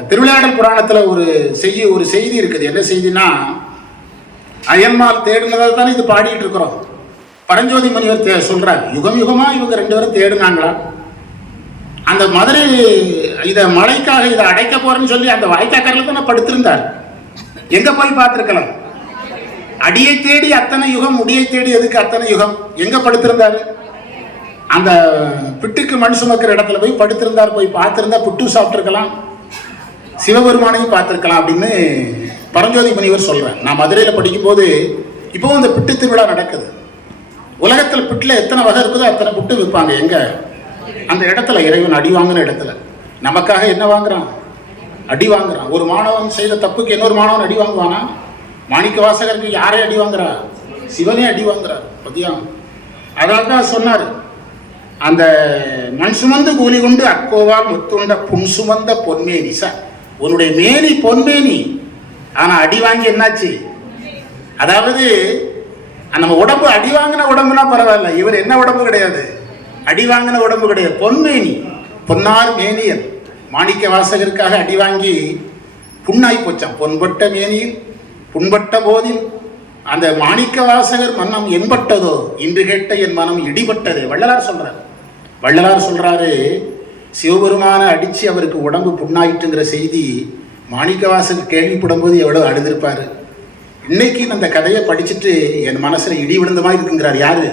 திருவிளையாடல் புராணத்துல ஒரு செய்தி இருக்குது. என்ன செய்தினா, அயன்மால் தேடினதை தானே இது பாடிட்டு இருக்கிறோம். பரஞ்சோதி முனிவர் சொல்றார், யுகம் யுகமா இவங்க 2 பேரும் தேடுனாங்களா? அந்த மதுரை இதை மழைக்காக இதை அடைக்க போறேன்னு சொல்லி அந்த வாய்க்காக்கரில் தானே படுத்திருந்தார். எங்க போய் பார்த்திருக்கலாம்? அடியை தேடி அத்தனை யுகம், முடியை தேடி எதுக்கு அத்தனை யுகம்? எங்க படுத்திருந்தாரு? அந்த பிட்டுக்கு மண் சுமக்கிற இடத்துல போய் படுத்திருந்தார். போய் பார்த்திருந்தா புட்டு சாப்பிட்டுருக்கலாம், சிவபெருமானையும் பார்த்திருக்கலாம் அப்படின்னு பரஞ்சோதி முனிவர் சொல்றார். நான் மதுரையில படிக்கும் போது இப்பவும் இந்த பிட்டு திருவிழா நடக்குது. உலகத்துல பிட்டுல எத்தனை வகை இருக்குதோ அத்தனை புட்டு விற்பாங்க. எங்க? அந்த இடத்துல இறைவன் அடி வாங்கின இடத்துல. நமக்காக என்ன வாங்குறான்? அடி வாங்குறான். ஒரு மாணவன் செய்த தப்புக்கு இன்னொரு மாணவன் அடி வாங்குவானா? மாணிக்க வாசகருக்கு யாரே அடி வாங்குறா? சிவனே அடி வாங்குறார். பத்தியா? அதனால தான் சொன்னார், அந்த மண் சுமந்து கூலி கொண்டு அக்கோவால் முத்துண்ட புன் சுமந்த பொன்மேனி. சார் உன்னுடைய மேனி பொன்மேனி, ஆனா அடி வாங்கி என்னாச்சு? அதாவது நம்ம உடம்பு அடி வாங்கின உடம்புனா பரவாயில்ல, இவர் என்ன உடம்பு கிடையாது, அடி வாங்கின உடம்பு கிடையாது, பொன்மேனி, பொன்னார் மேனியன். மாணிக்க வாசகருக்காக அடி வாங்கி புண்ணாய் போச்சான். பொன்பட்ட மேனியில் புண்பட்ட போதில் அந்த மாணிக்க வாசகர் மனம் என்பட்டதோ இன்று கேட்ட என் மனம் இடிபட்டது. வள்ளலார் சொல்றாரு சிவபெருமான அடிச்சு அவருக்கு உடம்பு புண்ணாயிட்டுங்கிற செய்தி மாணிக்க வாசகர் கேள்விப்படும் போது எவ்வளவு அழுதிருப்பாரு. இன்னைக்கு அந்த கதையை படிச்சுட்டு என் மனசுல இடி விழுந்த மாதிரி இருக்குங்கிறார். யாரு?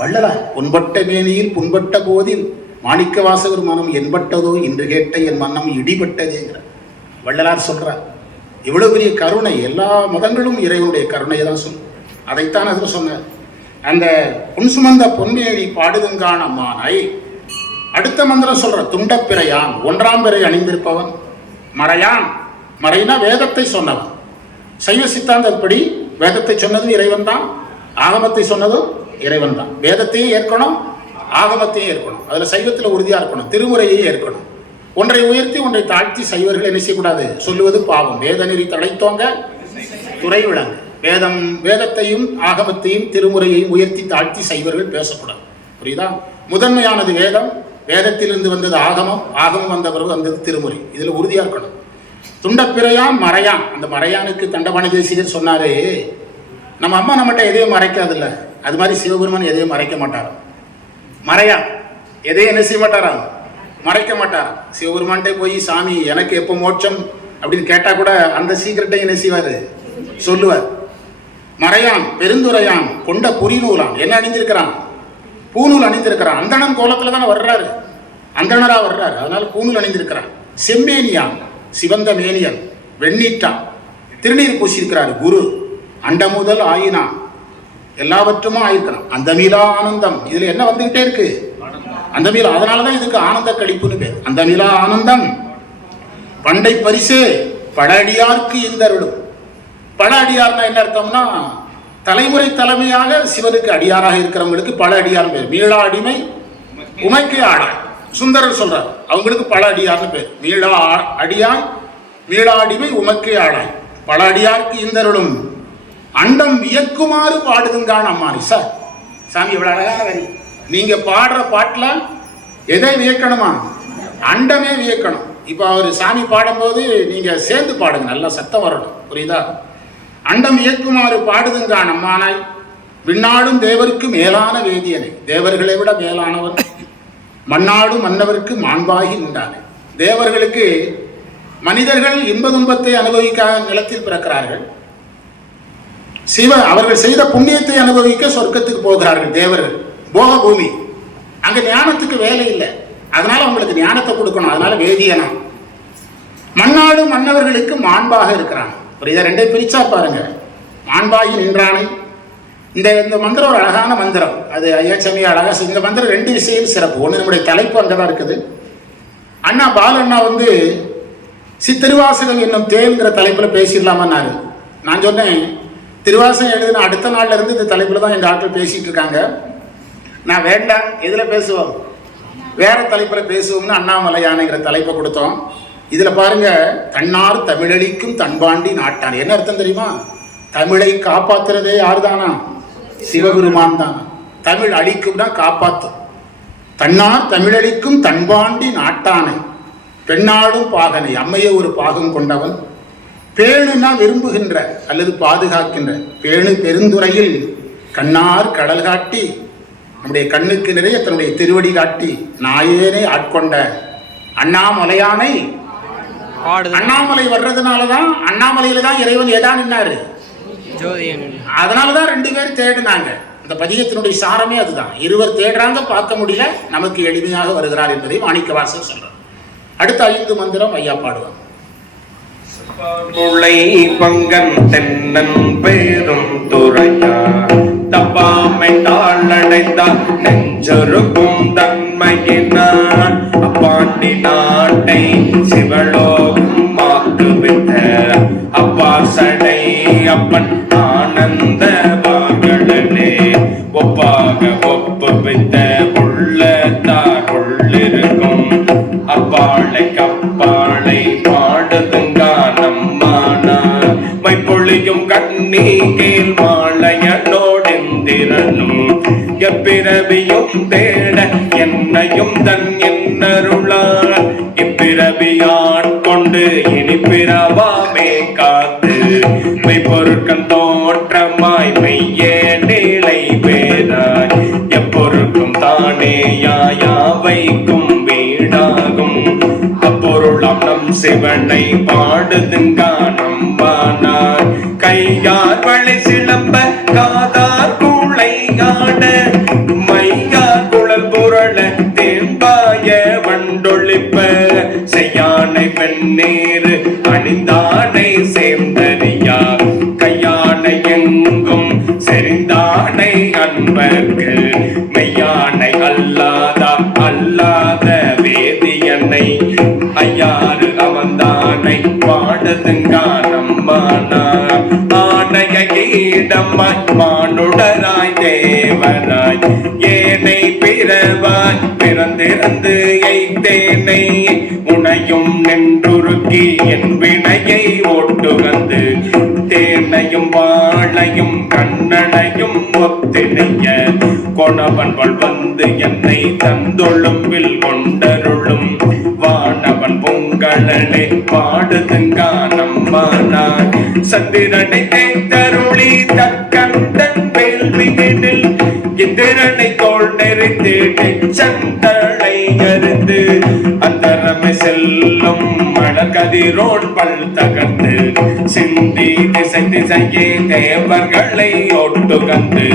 வள்ளலார். புண்பட்ட மேனியில் புண்பட்ட போதில் மாணிக்க வாசகர் மனம் என்பட்டதோ இன்று கேட்ட என் மனம் இடிபட்டதேங்கிற வள்ளலார் சொல்றார். இவ்வளவு பெரிய கருணை. எல்லா மதங்களும் இறைவனுடைய கருணையை தான் சொல்லும். அதைத்தான் அதில் சொன்னார். அந்த புன் சுமந்த பொன்மேனி பாடுதுங்கான மானை அடுத்த மந்திரம் சொல்ற துண்டப்பிறையான் 1ஆம் பிறை அணிந்திருப்பவன் மறையான். மறைனா வேதத்தை சொன்னவன். சைவ சித்தாந்தப்படி வேதத்தை சொன்னதும் இறைவன் தான், ஆகமத்தை சொன்னதும் இறைவன் தான். வேதத்தையும் ஏற்கணும், ஆகமத்தையும் ஏற்கணும். அதுல சைவத்தில் உறுதியா இருக்கணும், திருமுறையையும் ஏற்கணும். ஒன்றை உயர்த்தி ஒன்றை தாழ்த்தி சைவர்கள் என்ன செய்யக்கூடாது? சொல்லுவது பாவம். வேத நெறி தழைத்தோங்க துறை விளங்கு. வேதத்தையும் ஆகமத்தையும் திருமுறையையும் உயர்த்தி தாழ்த்தி சைவர்கள் பேசக்கூடாது. புரியுதா? முதன்மையானது வேதம், வேதத்திலிருந்து வந்தது ஆகமம், ஆகமம் வந்த பிறகு வந்தது திருமுறை. இதுல உறுதியா இருக்கணும். துண்டப்பிறையான் மறையான். அந்த மறையானுக்கு தண்டபாணி தேசிகர் சொன்னாரு, நம்ம அம்மா நம்மகிட்ட எதையும் மறைக்காது இல்லை, அது மாதிரி சிவபெருமான் எதையும் மறைக்க மாட்டாராம். மறையான் எதையும் என்ன செய்ய மாட்டாராம்? மறைக்க மாட்டார். சிவபெருமான்கிட்ட போய் சாமி எனக்கு எப்போ மோட்சம் அப்படின்னு கேட்டா கூட அந்த சீக்கிரட்டை என்ன செய்வாரு? சொல்லுவார். மறையான் பெருந்துரையான் கொண்ட புரிநூலான். என்ன அணிந்திருக்கிறான்? பூநூல் அணிந்திருக்கிறான். அந்தணன் கோலத்துல தானே வர்றாரு, அந்தணரா வர்றாரு, அதனால பூநூல் அணிந்திருக்கிறான். செம்மேனியான் சிவந்த மேனியன் வெண்ணீட்டான் திருநீர் பூசியிருக்கிறாரு குரு. அண்டமுதல் ஆயினான் எல்லாவற்றுமா ஆயிருக்கிறான். அந்த மீளா ஆனந்தம். இதுல என்ன வந்துகிட்டே இருக்கு? அந்த மீளா. அதனாலதான் இதுக்கு ஆனந்த கழிப்புன்னு பேர். அந்த மீளா ஆனந்தம் பண்டை பரிசே பல அடியார்க்கு இந்தருளும். பல அடியார்னா என்ன அர்த்தம்னா தலைமுறை தலைமையாக சிவனுக்கு அடியாராக இருக்கிறவங்களுக்கு பல அடியார் பேர். மீளா அடிமை உமைக்கு ஆடாய். சுந்தரர் சொல்றார் அவங்களுக்கு பல அடியார்னு பேர். மீளா அடியாய் மீளா அடிமை உமக்கு ஆடாய் பல அடியார்க்கு இந்தருளும் அண்டம் வியக்குமாறு பாடுதுங்கான் அம்மானி. சார் சாமி இவ்வளவு அழகான வரி. நீங்க பாடுற பாட்டுல எதை வியக்கணுமா? அண்டமே வியக்கணும். இப்ப அவர் சாமி பாடும்போது நீங்க சேர்ந்து பாடுங்க, நல்லா சத்தம் வரணும். புரியுதா? அண்டம் இயக்குமாறு பாடுதுங்கான் அம்மானாய் விண்ணாடும் தேவருக்கு மேலான வேதியனை. தேவர்களை விட மேலானவன். மண்ணாடும் மன்னவருக்கு மாண்பாகி நின்றானே. தேவர்களுக்கு மனிதர்கள் இன்ப துன்பத்தை அனுபவிக்காத நிலத்தில் பிறக்கிறார்கள். அவர்கள் செய்த புண்ணியத்தை அனுபவிக்க சொர்க்கத்துக்கு போகிறார்கள். தேவர்கள் போக பூமி. அங்க ஞானத்துக்கு வேலை இல்லை, அதனால அவங்களுக்கு ஞானத்தை கொடுக்கணும். அதனால வேதியனா. மண்ணாடும் மன்னவர்களுக்கு மாண்பாக இருக்கிறான். புரியுதா? ரெண்டே பிரிச்சா பாருங்க. மாண்பாகி நின்றானை. இந்த மந்திரம் ஒரு அழகான மந்திரம். அது ஐயாச்சாமி அழகா. இந்த மந்திரம் 2 விஷயம் சிறப்பு. ஒன்று, நம்முடைய தலைப்பு அங்கதான் இருக்குது. அண்ணா பாலண்ணா திருவாசகம் என்னும் தேங்கிற தலைப்புல பேசிடலாமான்னாரு. நான் சொன்னேன் திருவாசகம் எழுதின அடுத்த நாள்ல இருந்து இந்த தலைப்புல தான் எங்க ஆட்கள் பேசிட்டு இருக்காங்க. நான் வேண்டாம், எதுல பேசுவோம், வேற தலைப்புல பேசுவோம்னு அண்ணாமலை யானைங்கிற தலைப்பை கொடுத்தோம். இதுல பாருங்க, தன்னார் தமிழளிக்கும் தன்பாண்டி நாட்டான். என்ன அர்த்தம் தெரியுமா? தமிழை காப்பாத்துறதே யாருதானா? சிவபெருமான் தான். தமிழ் அழிக்கும்னா காப்பாத்தும். தன்னார் தமிழளிக்கும் தன்பாண்டி நாட்டானை பெண்ணாடும் பாகனை. அம்மையை ஒரு பாகம் கொண்டவன். பேணுனா விரும்புகின்ற அல்லது பாதுகாக்கின்ற. பேணு பெருந்துறையில் கண்ணார் கடல் காட்டி நம்முடைய கண்ணுக்கு நிறைய தன்னுடைய திருவடி காட்டி நாயேனை ஆட்கொண்ட அண்ணாமலையானை. அண்ணாமலை வர்றதுனாலதான் அண்ணாமலையில தான் இறைவன் எதா நின்னாரு. அதனாலதான் 2 பேர் தேடினாங்க. இந்த பதிகத்தினுடைய சாரமே அதுதான். இருவர் தேடுறாங்க, பார்க்க முடியல, நமக்கு எளிமையாக வருகிறார் என்பதை மாணிக்கவாசகர் சொல்றார். அடுத்த 5 மந்திரம் ஐயா பாடுவார். முளை பங்கன் தென்னன் பேரும் துறையார் தப்பாமை தாளடைந்தார் நெஞ்சொருக்கும் தன்மையினான் அப்பாண்டி நாட்டை சிவலோகம் ஆக்குவித்த அப்பாசடை அப்பன் ஆனந்த வாகளே ஒப்பாக ஒப்புவித்த உள்ளத்தார் உள்ளிருக்கும் அப்பாளை கப்பாளை பாடுதுங்கானம்மானார் மைப்பொழியும் கண்ணீ கீழ் மாலையனோடெந்திரனும் எப்பிறவியும் தேட என்னையும் தன் என்னருளார் இப்பிறவியான் கொண்டு இனி பிறவா சிவனை பாடுதுங்கானம்மானார் கையார் வளை சிலம்ப காதார் கூளையாட மையார் குழல் புரள தேம்பாய வண்டொழிப்ப செய்யானை வெண்ணீர் அணிந்தானை சேர்ந்தறியா கையானை எங்கும் செறிந்தானை அன்பர்க்கு மெய்யானை அல்லாத வேதியனை ஐயாறு அவந்தானை பாடுதுங்கானம்மானார் ஆனைய ஈடம்மாய் மானுடராய் தேவராய் ஏனை பிறவாய் பிறந்திருந்து எய்தேனை உனையும் நின்றுருக்கி என் வினையை ஓட்டுகந்து தேனையும் வாழையும் கண்ணனையும் ஒத்தினைய கொணவன்கள் வந்து என்னை தந்தொழும்பில் கொண்டருளும் வானவன் பொங்கலனை பாடுதுங்கானம்மானார் சந்திரனை தேய்தருளி தக்கந்தன் வேள்வியினில் இந்திரனை தோல் நெறித்திட்டு சந்தளை அருந்து அந்தரமை செல்லும் மணக்கதிரோன் பல் தகர்ந்து சிந்தி திசை திசையே தேவர்களை ஒட்டுகந்து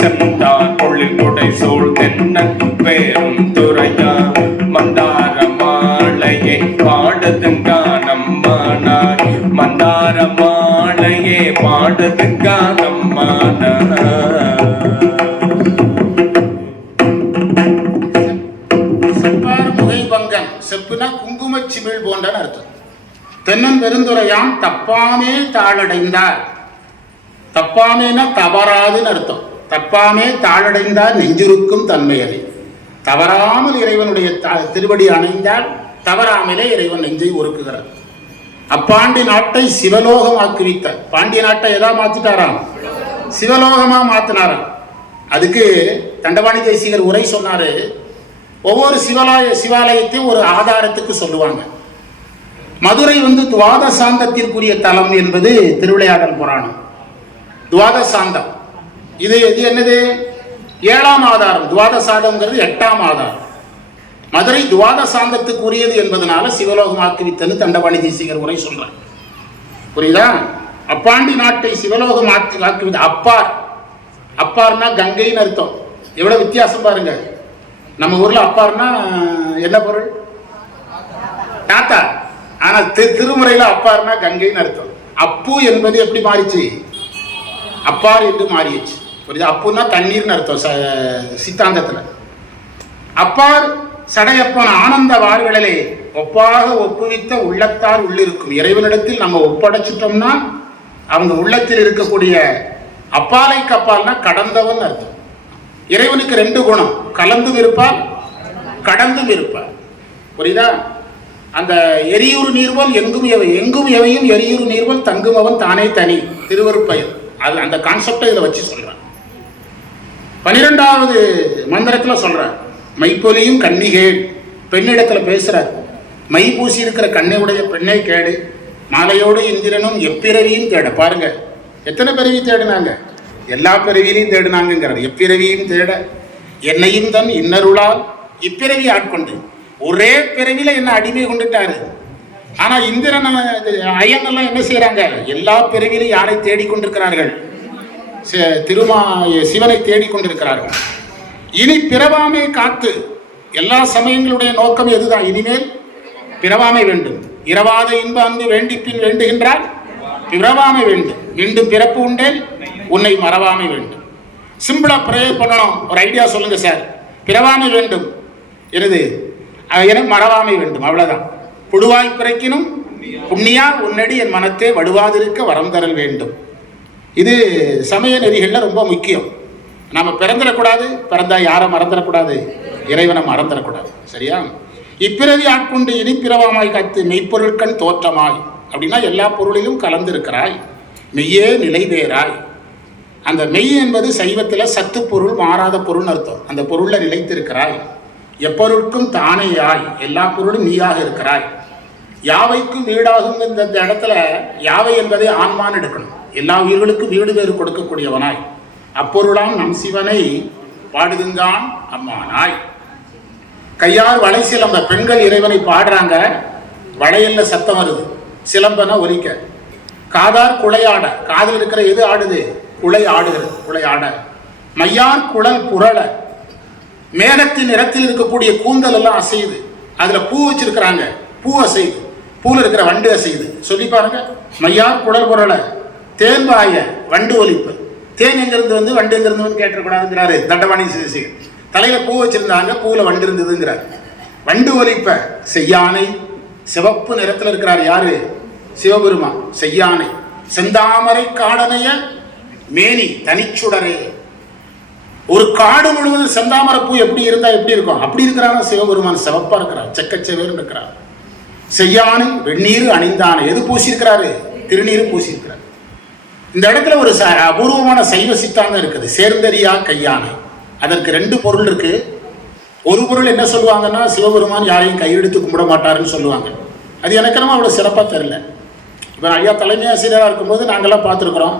செந்தார் பொழில் குடை சூழ் தென்னன் பேரும் துறையா மந்தார மாலையை பாடுதுங்கானம்மானார் மந்தார மாலையே பாடுதுங்கானம்மானார் செப்புனா குங்குமச் சிமிழ் போன்றன்னு அர்த்தம். தென்னன் பெருந்துரையான் தப்பாமே தாளடைந்தார். தப்பாமேனா தவறாதுன்னு அர்த்தம். தப்பாமே தாளடைந்தார் நெஞ்சிருக்கும் தன்மையதை. தவறாமல் இறைவனுடைய திருவடி அணைந்தால் தவறாமலே இறைவன் நெஞ்சை ஒருக்குகிறார். அப்பாண்டி நாட்டை சிவலோகமாக்கி வைத்தார். பாண்டிய நாட்டை எதா மாத்திட்டாராம்? சிவலோகமா மாத்தினாராம். அதுக்கு தண்டபாணி தேசிகர் உரை சொன்னாரு. ஒவ்வொரு சிவாலயத்தையும் ஒரு ஆதாரத்துக்கு சொல்லுவாங்க. மதுரை துவாத சாந்தத்திற்குரிய தலம் என்பது திருவிளையாடல் புராணம். துவாத சாந்தம் இது என்னது? 7ஆம் ஆதாரம். துவாத சாந்தம்ங்கிறது 8ஆம் ஆதாரம். மதுரை துவாத சாந்தத்துக்குரியது என்பதனால சிவலோகமாக்குவித்தன்னு தண்டபாணி தேசிகர் உரை சொல்றார். புரியுதா? அப்பாண்டி நாட்டை சிவலோகம் ஆக்குவித்த அப்பார். அப்பார்னா கங்கைன்னு அர்த்தம். எவ்வளவு வித்தியாசம் பாருங்க. நம்ம ஊர்ல அப்பார்னா என்ன பொருள்? தாத்தா. ஆனா திருமுறையில அப்பார்னா கங்கைன்னு அர்த்தம். அப்பு என்பது எப்படி மாறிச்சு? அப்பார் என்று மாறிடுச்சு. புரியுது? அப்புன்னா தண்ணீர்னு அர்த்தம் சித்தாந்தத்துல. அப்பார் சடையப்பன் ஆனந்த வாழ்விடலே ஒப்பாக ஒப்புவித்த உள்ளத்தார் உள்ளிருக்கும். இறைவனிடத்தில் நம்ம ஒப்படைச்சிட்டோம்னா அவங்க உள்ளத்தில் இருக்கக்கூடிய அப்பாலைக்கு அப்பால்னா கடந்தவன் அர்த்தம். இறைவனுக்கு 2 குணம், கலந்தும் இருப்பார் கடந்தும் இருப்பார். புரியுதா? அந்த எரியுறு நீர்வல் எங்கும் எவையும் எரியுறு நீர்வல் தங்கும் அவன் தானே தனி திருவருட்பயன். அது அந்த கான்செப்டை இதில் வச்சு சொல்றார். 12வது மந்திரத்துல சொல்றார். மைப்பொலியும் கன்னிகேள். பெண்ணிடத்துல பேசுறார். மை பூசி இருக்கிற கண்ணை உடைய பெண்ணை கேடு. மாலையோடு இந்திரனும் எப்பிறவியும் தேட. பாருங்க எத்தனை பிறவி தேடினாங்க? எல்லா பிறவியிலையும் தேடினாங்கிறார். எப்பிறவியும் தேட என்னையும் தன் இன்னருளால் இப்பிறவி ஆட்கொண்டு. ஒரே பிறவியில என்ன அடிமை கொண்டுட்டாரு. ஆனா இந்திரன் அயனெல்லாம் என்ன செய்யறாங்க? எல்லா பிறவியிலும் யாரை தேடிக்கொண்டிருக்கிறார்கள்? சிவனை தேடிக்கொண்டிருக்கிறார்கள். இனி பிறவாமை காத்து. எல்லா சமயங்களுடைய நோக்கம் எதுதான்? இனிமேல் பிறவாமை வேண்டும். இரவாத இன்ப அன்பு வேண்டிப்பின் வேண்டுகின்றால் பிறவாமை வேண்டும். மீண்டும் பிறப்பு உண்டேன் உன்னை மறவாமை வேண்டும். சிம்பிளா ப்ரேயர் பண்ணணும். ஒரு ஐடியா சொல்லுங்க சார். பிறவாமை வேண்டும் எனது எனக்கு மறவாமை வேண்டும். அவ்வளவுதான். புடுவாய் பிறக்கினும் புண்ணியா உன்னடி என் மனத்தை வடுவாதிருக்க வரம் தரல் வேண்டும். இது சமய நெறிகள்ல ரொம்ப முக்கியம். நாம பிறந்துடக்கூடாது. பிறந்தா யாரை மறந்துடக்கூடாது? இறைவனை மறந்துடக்கூடாது. சரியா? இப்பிறவி ஆட்கொண்டு இனி பிறவாமாய் காத்து மெய்ப்பொருட்கண் தோற்றமாய். அப்படின்னா எல்லா பொருளிலும் கலந்திருக்கிறாய். மெய்யே நிலை வேறாய். அந்த மெய் என்பது சைவத்தில் சத்து பொருள், மாறாத பொருள்னு அர்த்தம். அந்த பொருளில் நிலைத்திருக்கிறாய். எப்பொருட்கும் தானேயாய். எல்லா பொருளும் நீயாக இருக்கிறாய். யாவைக்கும் வீடாகும். இந்த இடத்துல யாவை என்பதை ஆன்மான்னு எடுக்கணும். எல்லா உயிர்களுக்கும் வீடு வேறு கொடுக்கக்கூடியவனாய் அப்பொருளாம் நம் சிவனை பாடுதுங்கான் அம்மானாய். கையார் வளை சிலம்ப. பெண்கள் இறைவனை பாடுறாங்க. வளையல்ல சத்தம் வருது, சிலம்பன ஒலிக்க. காதார் குளையாட, காதில் இருக்கிற எது ஆடுது? குளை ஆடுகிறது, குளை ஆட. மையார் குழல் புரள, மேகத்தின் நிறத்தில் இருக்கக்கூடிய கூந்தல் எல்லாம் அசையுது. அதுல பூ வச்சிருக்கிறாங்க, பூ அசையுது, பூல இருக்கிற வண்டு அசையுது. சொல்லி பாருங்க. மையார் குழல் புரள, தேன்பாய வண்டு ஒலிப்பு. தேன் எங்கிருந்து வந்து வண்டு எங்கிருந்து வந்து கேட்டக்கூடாதுங்கிறாரு தண்டபாணி தேசிகர். தலையில பூ வச்சிருந்தாங்க, பூல வண்டு இருந்ததுங்கிறார். வண்டு ஒலிப்ப செய்யானை, சிவப்பு நிறத்தில் இருக்கிறார் யாரு? சிவபெருமான். செய்யானை செந்தாமரை காடனைய மேனி தனிச்சுடரே. ஒரு காடு முழுவதும் செந்தாமரை பூ எப்படி இருந்தா எப்படி இருக்கும்? அப்படி இருக்கிறாங்க சிவபெருமான். சிவப்பா இருக்கிறார், செக்கச்செவேர் இருக்கிறார். செய்யானை வெந்நீர் அணிந்தானை, எது பூசியிருக்கிறாரு? திருநீர் பூசியிருக்கிறார். இந்த இடத்துல ஒரு அபூர்வமான சைவ சித்தாந்தம் இருக்குது, சேர்ந்தறியா கையானை. அதற்கு ரெண்டு பொருள் இருக்கு. ஒரு பொருள் என்ன சொல்லுவாங்கன்னா, சிவபெருமான் யாரையும் கையெடுத்து கும்பிட மாட்டாருன்னு சொல்லுவாங்க. அது எனக்கு நம்ம அவ்வளோ சிறப்பாக தெரியல. இப்போ ஐயா தலைமை ஆசிரியராக இருக்கும்போது நாங்கள்லாம் பார்த்துருக்குறோம்.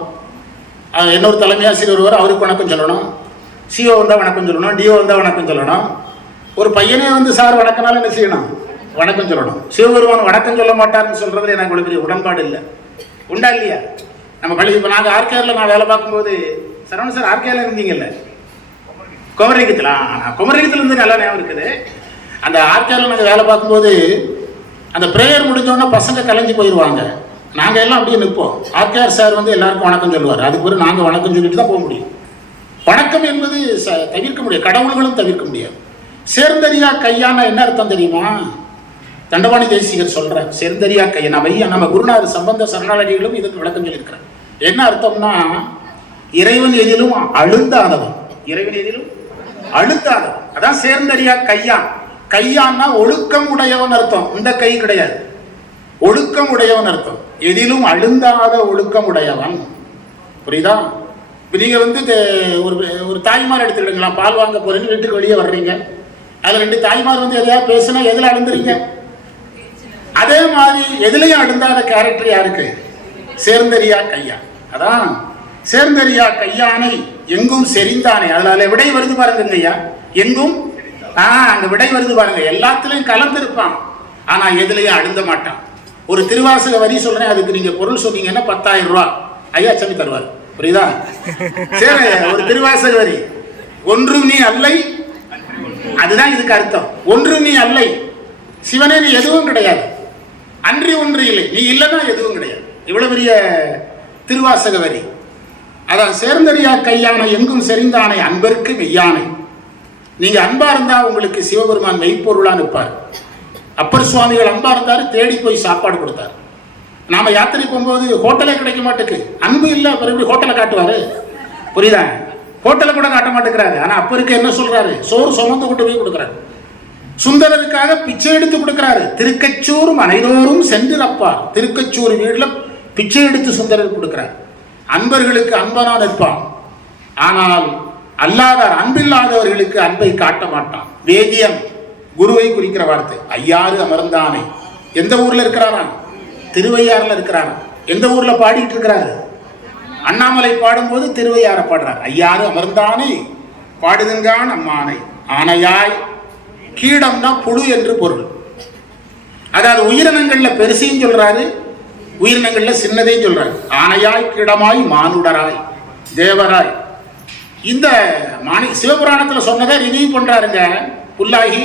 இன்னொரு தலைமை ஆசிரியர் ஒருவர், அவருக்கு வணக்கம் சொல்லணும். சிஓ வந்தால் வணக்கம் சொல்லணும், டிஓ வந்தால் வணக்கம் சொல்லணும். ஒரு பையனே வந்து சார் வணக்கனாலும் என்ன செய்யணும்? வணக்கம் சொல்லணும். சிவபெருமான் வணக்கம் சொல்ல மாட்டாருன்னு சொல்றதுல எனக்கு அவ்வளோ பெரிய உடன்பாடு இல்லை. உண்டா இல்லையா? நம்ம பள்ளி இப்போ நாங்கள் ஆர்கேரில் நான் வேலை பார்க்கும்போது, சரவணன் சார் ஆர்கேரில் இருந்தீங்கல்ல, குமரலிங்கத்தில். குமரலிங்கத்தில் இருந்து நல்லா ஞாபகம் இருக்குது. அந்த ஆர்கேரில் நாங்கள் வேலை பார்க்கும்போது அந்த ப்ரேயர் முடிஞ்சோன்னா பசங்க கலைஞ்சு போயிடுவாங்க. நாங்கள் எல்லாம் அப்படியே நிற்போம். ஆர்கேஆர் சார் வந்து எல்லாருக்கும் வணக்கம் சொல்லுவார். அதுக்கு பிறகு நாங்கள் வணக்கம் சொல்லிட்டு தான் போக முடியும். வணக்கம் என்பது தவிர்க்க முடியாது, கடவுள்களும் தவிர்க்க முடியாது. சேர்ந்தறியா கையானா என்ன அர்த்தம் தெரியுமா? தண்டபாணி தேசிகர் சொல்ற சேர்ந்தறியா கையா, நம்ம குருநாதர் சம்பந்த சரணாலடிகளும் இதுக்கு விளக்கம் சொல்லியிருக்கிறார். என்ன அர்த்தம்னா, இறைவன் எதிலும் அழுந்தாதவன், இறைவன் எதிலும் அழுத்தாதவன். அதான் சேர்ந்தறியா கையான். கையான்னா ஒழுக்கம் உடையவன் அர்த்தம். இந்த கை கிடையாது, ஒழுக்கம் உடையவன் அர்த்தம். எதிலும் அழுந்தாத ஒழுக்கம் உடையவன். புரியுதா? இப்போ நீங்கள் வந்து ஒரு தாய்மார் எடுத்துக்கிடுங்களா, பால் வாங்க போறீங்க, வீட்டுக்கு வெளியே வர்றீங்க, அதில் ரெண்டு தாய்மார் வந்து எதையாவது பேசுனா எதில் அழுந்துறீங்க? அதே மாதிரி எதுலையும் அழுந்தாத கேரக்டர் யாருக்கு? சேர்ந்தறியா கையா. அதான் சேர்ந்தறியா கையானை எங்கும் செறிந்தானே. அதனால விடை வருது பாருங்க ஐயா, எங்கும் அங்க விடை வருது பாருங்க. எல்லாத்துலயும் கலந்துருப்பான், ஆனா எதுலையும் அழுந்த மாட்டான். ஒரு திருவாசக வரி சொல்றேன், அதுக்கு நீங்க பொருள் சொன்னீங்கன்னா 10,000 ரூபாய் ஐயா சமி தருவார். புரியுதா? சரி, ஒரு திருவாசக வரி, ஒன்றும் நீ அல்லை, அதுதான் இதுக்கு அர்த்தம். ஒன்றும் நீ அல்லை, சிவனே நீ எதுவும் கிடையாது, அன்றி ஒன்று இல்லை, நீ இல்லைன்னா எதுவும் கிடையாது. இவ்வளவு பெரிய திருவாசக வரி. அதான் சேர்ந்தறியா கையானை எங்கும் செறிந்தானை அன்பருக்கு மெய்யானை. நீங்க அன்பா இருந்தா உங்களுக்கு சிவபெருமான் மெய்ப்பொருளா நிற்பார். அப்பர் சுவாமிகள் அன்பா இருந்தாரு, தேடி போய் சாப்பாடு கொடுத்தார். நாம யாத்திரை போகும்போது ஹோட்டலே கிடைக்க மாட்டேக்கு, அன்பு இல்லை, அப்புறம் எப்படி ஹோட்டலை காட்டுவாரு? புரியுதா? ஹோட்டலை கூட காட்ட மாட்டேங்கிறாரு. ஆனா அப்பருக்கு என்ன சொல்றாரு? சோறு சுமந்து கொண்டு போய் கொடுக்குறாரு. சுந்தரருக்காக பிச்சை எடுத்து கொடுக்கிறாரு. திருக்கச்சூர் மனைதோறும் சென்றிருப்பா, திருக்கச்சூர் வீடுல பிச்சை எடுத்து சுந்தரர் கொடுக்கிறார். அன்பர்களுக்கு அன்பனா நிற்பான், ஆனால் அல்லாதார் அன்பில்லாதவர்களுக்கு அன்பை காட்ட மாட்டான். வேதியம் குருவை குறிக்கிற வார்த்தை. ஐயாறு அமர்ந்தானே, எந்த ஊர்ல இருக்கிறாரா? திருவையாறுல இருக்கிறாரா? எந்த ஊர்ல பாடிட்டு இருக்கிறாரு? அண்ணாமலை பாடும்போது திருவையாற பாடுறார். ஐயாறு அமர்ந்தானே பாடுதுங்கான் அம்மானை, ஆனையாய் கீடம்னா புழு என்று பொருள். அதாவது உயிரினங்கள்ல பெருசையும் சொல்றாரு, உயிரினங்கள்ல சின்னதையும் சொல்றாரு. ஆனையாய் கீடமாய் மானுடராய் தேவராய். இந்த சிவபுராணத்துல சொன்னதை ரிவ்யூ பண்றாருங்க புல்லாகி,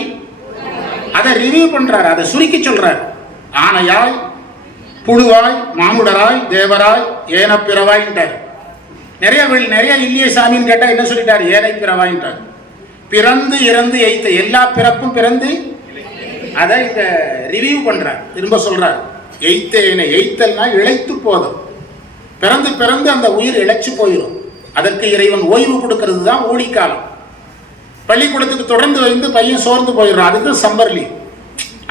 அதை ரிவ்யூ பண்றாரு, அதை சுருக்கி சொல்றாரு. ஆனையாய் புழுவாய் மானுடராய் தேவராய் ஏன பிறவாயின்ட்டார். நிறைய இல்லையே சாமின்னு கேட்டா என்ன சொல்லிட்டாரு? ஏனை பிறவாயின்ட்டார். பிறந்து இறந்து எய்த்த, எல்லா பிறப்பும் பிறந்து, அதை இந்த ரிவ்யூ பண்றார், திரும்ப சொல்றார். எய்த்தேனை, எய்த்தல்னா இழைத்து போதும். பிறந்து பிறந்து அந்த உயிர் இழைச்சு போயிடும். அதற்கு இறைவன் ஓய்வு கொடுக்கிறது தான் ஊழிக்காலம். பள்ளிக்கூடத்துக்கு தொடர்ந்து வந்து பையன் சோர்ந்து போயிடுறான், அதுக்கு சம்மர் லீவ்.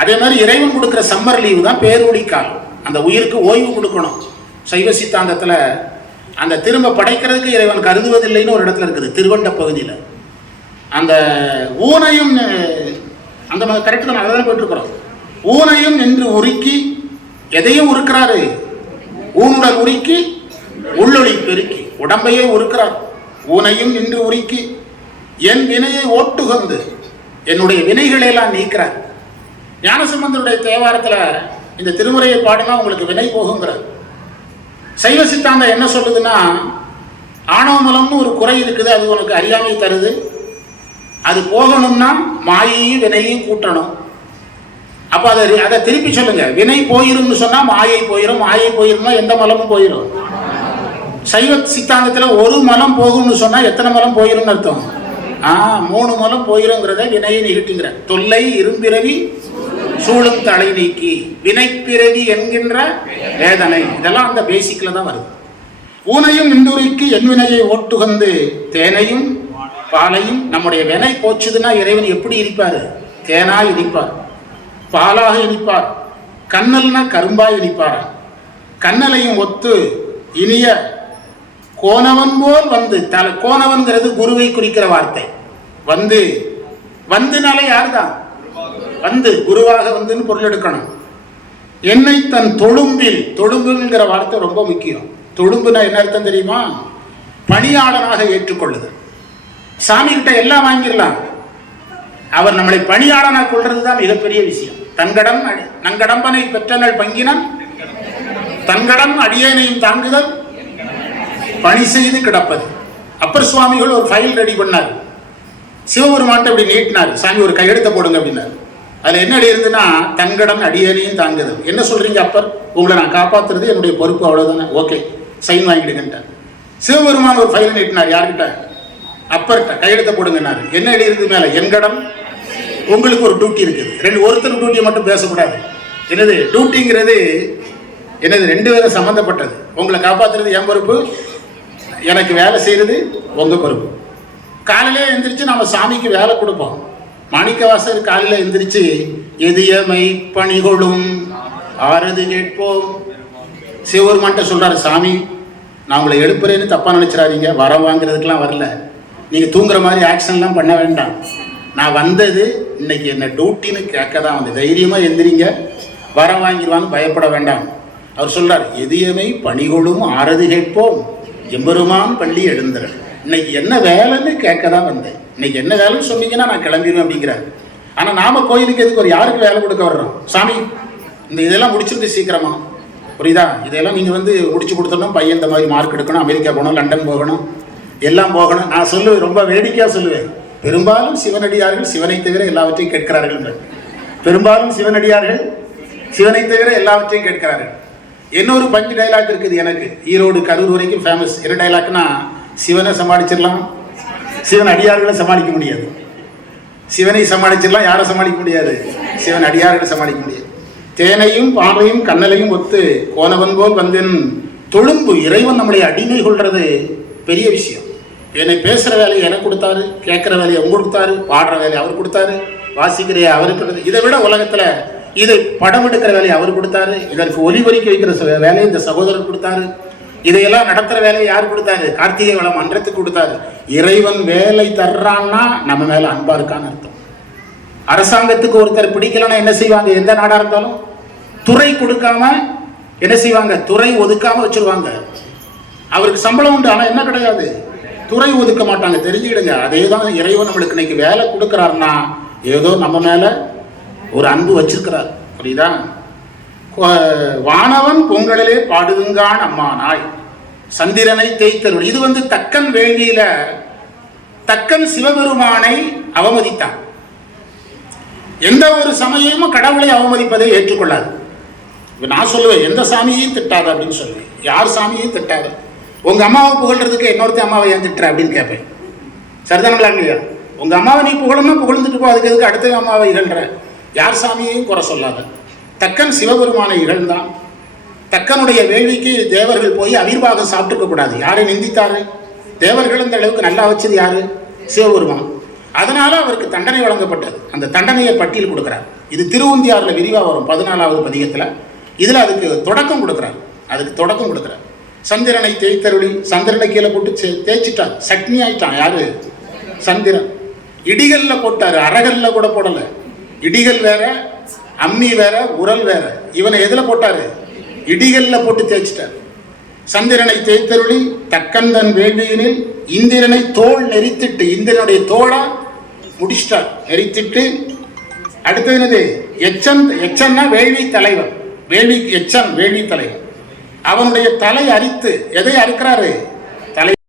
அதே மாதிரி இறைவன் கொடுக்குற சம்மர் லீவு தான் பேரூழிக்காலம். அந்த உயிருக்கு ஓய்வு கொடுக்கணும். சைவ சித்தாந்தத்தில் அந்த திரும்ப படைக்கிறதுக்கு இறைவன் கருதுவதில்லைன்னு ஒரு இடத்துல இருக்குது, திருவண்ட பகுதியில். அந்த ஊனையும் அந்த கரெக்டு தான், அதை தான் போயிட்டுருக்குறோம். ஊனையும் நின்று உருக்கி, எதையும் உருக்கிறாரு? ஊனுடல் உருக்கி உள்ளொளி பெருக்கி, உடம்பையே உருக்கிறார். ஊனையும் நின்று உருக்கி என் வினையை ஓட்டுகந்து, என்னுடைய வினைகளை எல்லாம் நீக்கிறார். ஞானசம்பந்தருடைய தேவாரத்தில் இந்த திருமுறையை பாடினா உங்களுக்கு வினை போகுங்கிறார். சைவ சித்தாந்தம் என்ன சொல்லுதுன்னா, ஆணவமலம்னு ஒரு குறை இருக்குது, அது உனக்கு அறியாமை தருது. அது போகணும்னா மாயையும் வினையும் கூட்டணும். அப்போ அதை திருப்பி சொல்லுங்க. வினை போயிரும்னு சொன்னால் மாயை போயிடும், மாயை போயிரும்னா எந்த மலமும் போயிடும். சைவ சித்தாந்தத்தில் ஒரு மலம் போகும்னு சொன்னால் எத்தனை மலம் போயிரும்னு அர்த்தம்? 3 மலம் போயிருங்கிறத வினையை நிகழ்த்துங்கிற. தொல்லை இரும்பிறவி சூழும் தலை நீக்கி வினைப்பிறவி என்கின்ற வேதனை, இதெல்லாம் அந்த பேசிக்கில் தான் வருது. ஊனையும் இந்துரைக்கு என் வினையை ஓட்டுகந்து தேனையும் பாலையும். நம்முடைய வினை போச்சுதுன்னா இறைவன் எப்படி இனிப்பார்? தேனாய் இனிப்பார், பாலாக இனிப்பார், கண்ணல்னா கரும்பாய் இனிப்பார். கண்ணலையும் ஒத்து இனிய கோணவன் போல் வந்து, கோணவன்கிறது குருவை குறிக்கிற வார்த்தை. வந்து வந்துனாலே யாருதான்? வந்து குருவாக வந்துன்னு பொருள் எடுக்கணும். என்னை தன் தொழும்பில், தொழும்புங்கிற வார்த்தை ரொம்ப முக்கியம். தொழும்புனா என்ன அர்த்தம் தெரியுமா? பணியாளனாக ஏற்றுக்கொள்ளுது. சாமி கிட்ட எல்லாம் வாங்கிடலாம், அவர் நம்மளை பணியாளனாக கொள்றது தான் மிகப்பெரிய விஷயம். தன்கடம் நங்கடம்பனை பெற்றனள் பங்கினன் தன்கடம் அடியேனையும் தாங்குதல் பணி செய்து கிடப்பது. அப்பர் சுவாமிகள் ஒரு ஃபைல் ரெடி பண்ணார், சிவபெருமான்ட்ட அப்படி நீட்டினார். சாமி ஒரு கையெழுத்த போடுங்க அப்படின்னாரு. அதில் என்ன இருந்துன்னா, தன்கடன் அடியேனையும் தாங்குதல். என்ன சொல்றீங்க அப்பர்? உங்களை நான் காப்பாத்துறது என்னுடைய பொறுப்பு, அவ்வளவுதானே, ஓகே சைன் வாங்கிடுங்கன்ட்டார். சிவபெருமான் ஒரு ஃபைல் நீட்டினார். யார்கிட்ட? அப்பர்கிட்ட. கையெழுத்த போடுங்கன்னாரு. என்ன எழுதியிருக்கு மேல? என்கடம், உங்களுக்கு ஒரு டியூட்டி இருக்குது. ஒருத்தர் டியூட்டியை மட்டும் பேசக்கூடாது. என்னது டியூட்டிங்கிறது? என்னது? 2 பேரும் சம்மந்தப்பட்டது. உங்களை காப்பாற்றுறது என் பொறுப்பு, எனக்கு வேலை செய்கிறது உங்கள் பொறுப்பு. காலையிலே எந்திரிச்சு நம்ம சாமிக்கு வேலை கொடுப்போம். மாணிக்கவாசர் காலையில் எந்திரிச்சு எதியமை பணிகொளும் ஆறுது கேட்போம். சிவபெருமான்ட்ட சொல்கிறாரு, சாமி நான் உங்களை எடுப்புறேன்னு தப்பாக நினச்சிடாதீங்க, வரம் வாங்குறதுக்கெலாம் வரல, நீங்கள் தூங்குற மாதிரி ஆக்ஷன்லாம் பண்ண வேண்டாம். நான் வந்தது இன்னைக்கு என்ன டியூட்டின்னு கேட்க தான் வந்து, தைரியமாக எந்திரிங்க, வரம் வாங்கிடுவான்னு பயப்பட வேண்டாம். அவர் சொல்றார், எதியமை பணிகொளும் ஆறுது கேட்போம் எம்பெருமான் பள்ளி எழுந்துறேன். இன்னைக்கு என்ன வேலைன்னு கேட்க தான் வந்தேன். இன்னைக்கு என்ன வேலைன்னு சொன்னீங்கன்னா நான் கிளம்பிடுவேன் அப்படிங்கிறார். ஆனால் நாம கோயிலுக்கு எதுக்கு ஒரு யாருக்கு வேலை கொடுக்க வர்றோம்? சாமி இந்த இதெல்லாம் முடிச்சிருந்து சீக்கிரமா, புரியுதா? இதெல்லாம் நீங்கள் வந்து முடிச்சு கொடுத்தோம்னா பையன் இந்த மாதிரி மார்க் எடுக்கணும், அமெரிக்கா போகணும், லண்டன் போகணும், எல்லாம் போகணும். நான் சொல்லுவேன், ரொம்ப வேடிக்கையாக சொல்லுவேன், பெரும்பாலும் சிவனடியார்கள் சிவனை தவிர எல்லாவற்றையும் கேட்கிறார்கள். பெரும்பாலும் சிவனடியார்கள் சிவனை தவிர எல்லாவற்றையும் கேட்கிறார்கள். இன்னொரு பஞ்சு டைலாக் இருக்குது எனக்கு, ஈரோடு கரூர் வரைக்கும் ஃபேமஸ். என்ன டைலாக்னா, சிவனை சமாளிச்சிடலாம், சிவன் அடியார்களை சமாளிக்க முடியாது. சிவனை சமாளிச்சிடலாம், யாரை சமாளிக்க முடியாது? சிவன் அடியார்களை சமாளிக்க முடியாது. தேனையும் பானையும் கண்ணலையும் ஒத்து கோணவன் போல் வந்தேன் தொழும்பு. இறைவன் நம்மளை அடிமை கொள்றது பெரிய விஷயம். என்னை பேசுகிற வேலையை எனக்கு கொடுத்தாரு, கேட்குற வேலையை உங்களுக்கு கொடுத்தாரு, பாடுற வேலையை அவர் கொடுத்தாரு, வாசிக்கிற அவருக்கு. இதை விட உலகத்தில் இதை படம் எடுக்கிற வேலையை அவர் கொடுத்தாரு, இதற்கு ஒலிபரிக்க வைக்கிற வேலையை இந்த சகோதரர் கொடுத்தாரு, இதையெல்லாம் நடத்துகிற வேலையை யார் கொடுத்தாரு? கார்த்திகை வளம் மன்றத்துக்கு கொடுத்தாரு. இறைவன் வேலை தர்றான்னா நம்ம மேலே அன்பா இருக்கான்னு அர்த்தம். அரசாங்கத்துக்கு ஒருத்தர் பிடிக்கலன்னா என்ன செய்வாங்க? எந்த நாடாக இருந்தாலும் துறை கொடுக்காம என்ன செய்வாங்க? துறை ஒதுக்காம வச்சிருவாங்க. அவருக்கு சம்பளம் உண்டு, ஆனால் என்ன கிடையாது, துறை ஒதுக்க மாட்டாங்க. தெரிஞ்சுக்கிடுங்க. அதே தான் இறைவன் நம்மளுக்கு இன்னைக்கு வேலை கொடுக்குறாருன்னா ஏதோ நம்ம மேலே ஒரு அன்பு வச்சிருக்கிறார், புரியுதா? வானவன் பொங்கலிலே பாடுதுங்கான் அம்மா நாய் சந்திரனை தேய்த்தருள். இது வந்து தக்கன் வேள்வியில தக்கன் சிவபெருமானை அவமதித்தான். எந்த ஒரு சமயமும் கடவுளை அவமதிப்பதை ஏற்றுக்கொள்ளாது. நான் சொல்லுவேன், எந்த சாமியையும் திட்டாத அப்படின்னு சொல்லுவேன். யார் சாமியையும் திட்டாத. உங்க அம்மாவை புகழ்றதுக்கு இன்னொருத்த அம்மாவை ஏன் திட்டுற அப்படின்னு கேட்பேன். சரிதானுங்களா இல்லையா? உங்க அம்மாவை நீ புகழணும், புகழ்ந்துட்டு போ, அதுக்கு எதுக்கு அடுத்த அம்மாவை இகழ்ற? யார் சாமியையும் குறை சொல்லாத. தக்கன் சிவபெருமானை இகழ்ந்தான். தக்கனுடைய வேள்விக்கு தேவர்கள் போய் அவிர்வாகம் சாப்பிட்டுக்க கூடாது. யாரை நிந்தித்தாரு? தேவர்கள் இந்த அளவுக்கு நல்லா வச்சது யாரு? சிவபெருமான். அதனால அவருக்கு தண்டனை வழங்கப்பட்டது. அந்த தண்டனையை பட்டியல் கொடுக்கிறார். இது திருவுந்தியாரில் விரிவாக வரும் 14வது பதிகத்தில். இதில் அதுக்கு தொடக்கம் கொடுக்கிறார். சந்திரனை தேய்த்தருளி, சந்திரனை கீழே போட்டு தேய்ச்சிட்டான், சட்னி ஆயிட்டான். யாரு? சந்திரன். இடிகல்ல போட்டாரு, அரகல்ல கூட போடல. இடிகள் வேற, அம்மி வேற, உரல் வேற. இவனை எதுல போட்டாரு? இடிகல்ல போட்டு தேய்ச்சிட்டார். சந்திரனை தேய்த்தருளி தக்கந்தன் வேள்வியினில் இந்திரனை தோல் நெறித்திட்டு, இந்திரனுடைய தோளா முடிச்சிட்டார், நெறித்திட்டு. அடுத்தது என்னது? எச்சன்னா வேள்வி தலைவர். வேலி எச்சன் வேலி தலைவன் அவனுடைய தலை அரித்து எதை அறுக்கிறாரு? தலை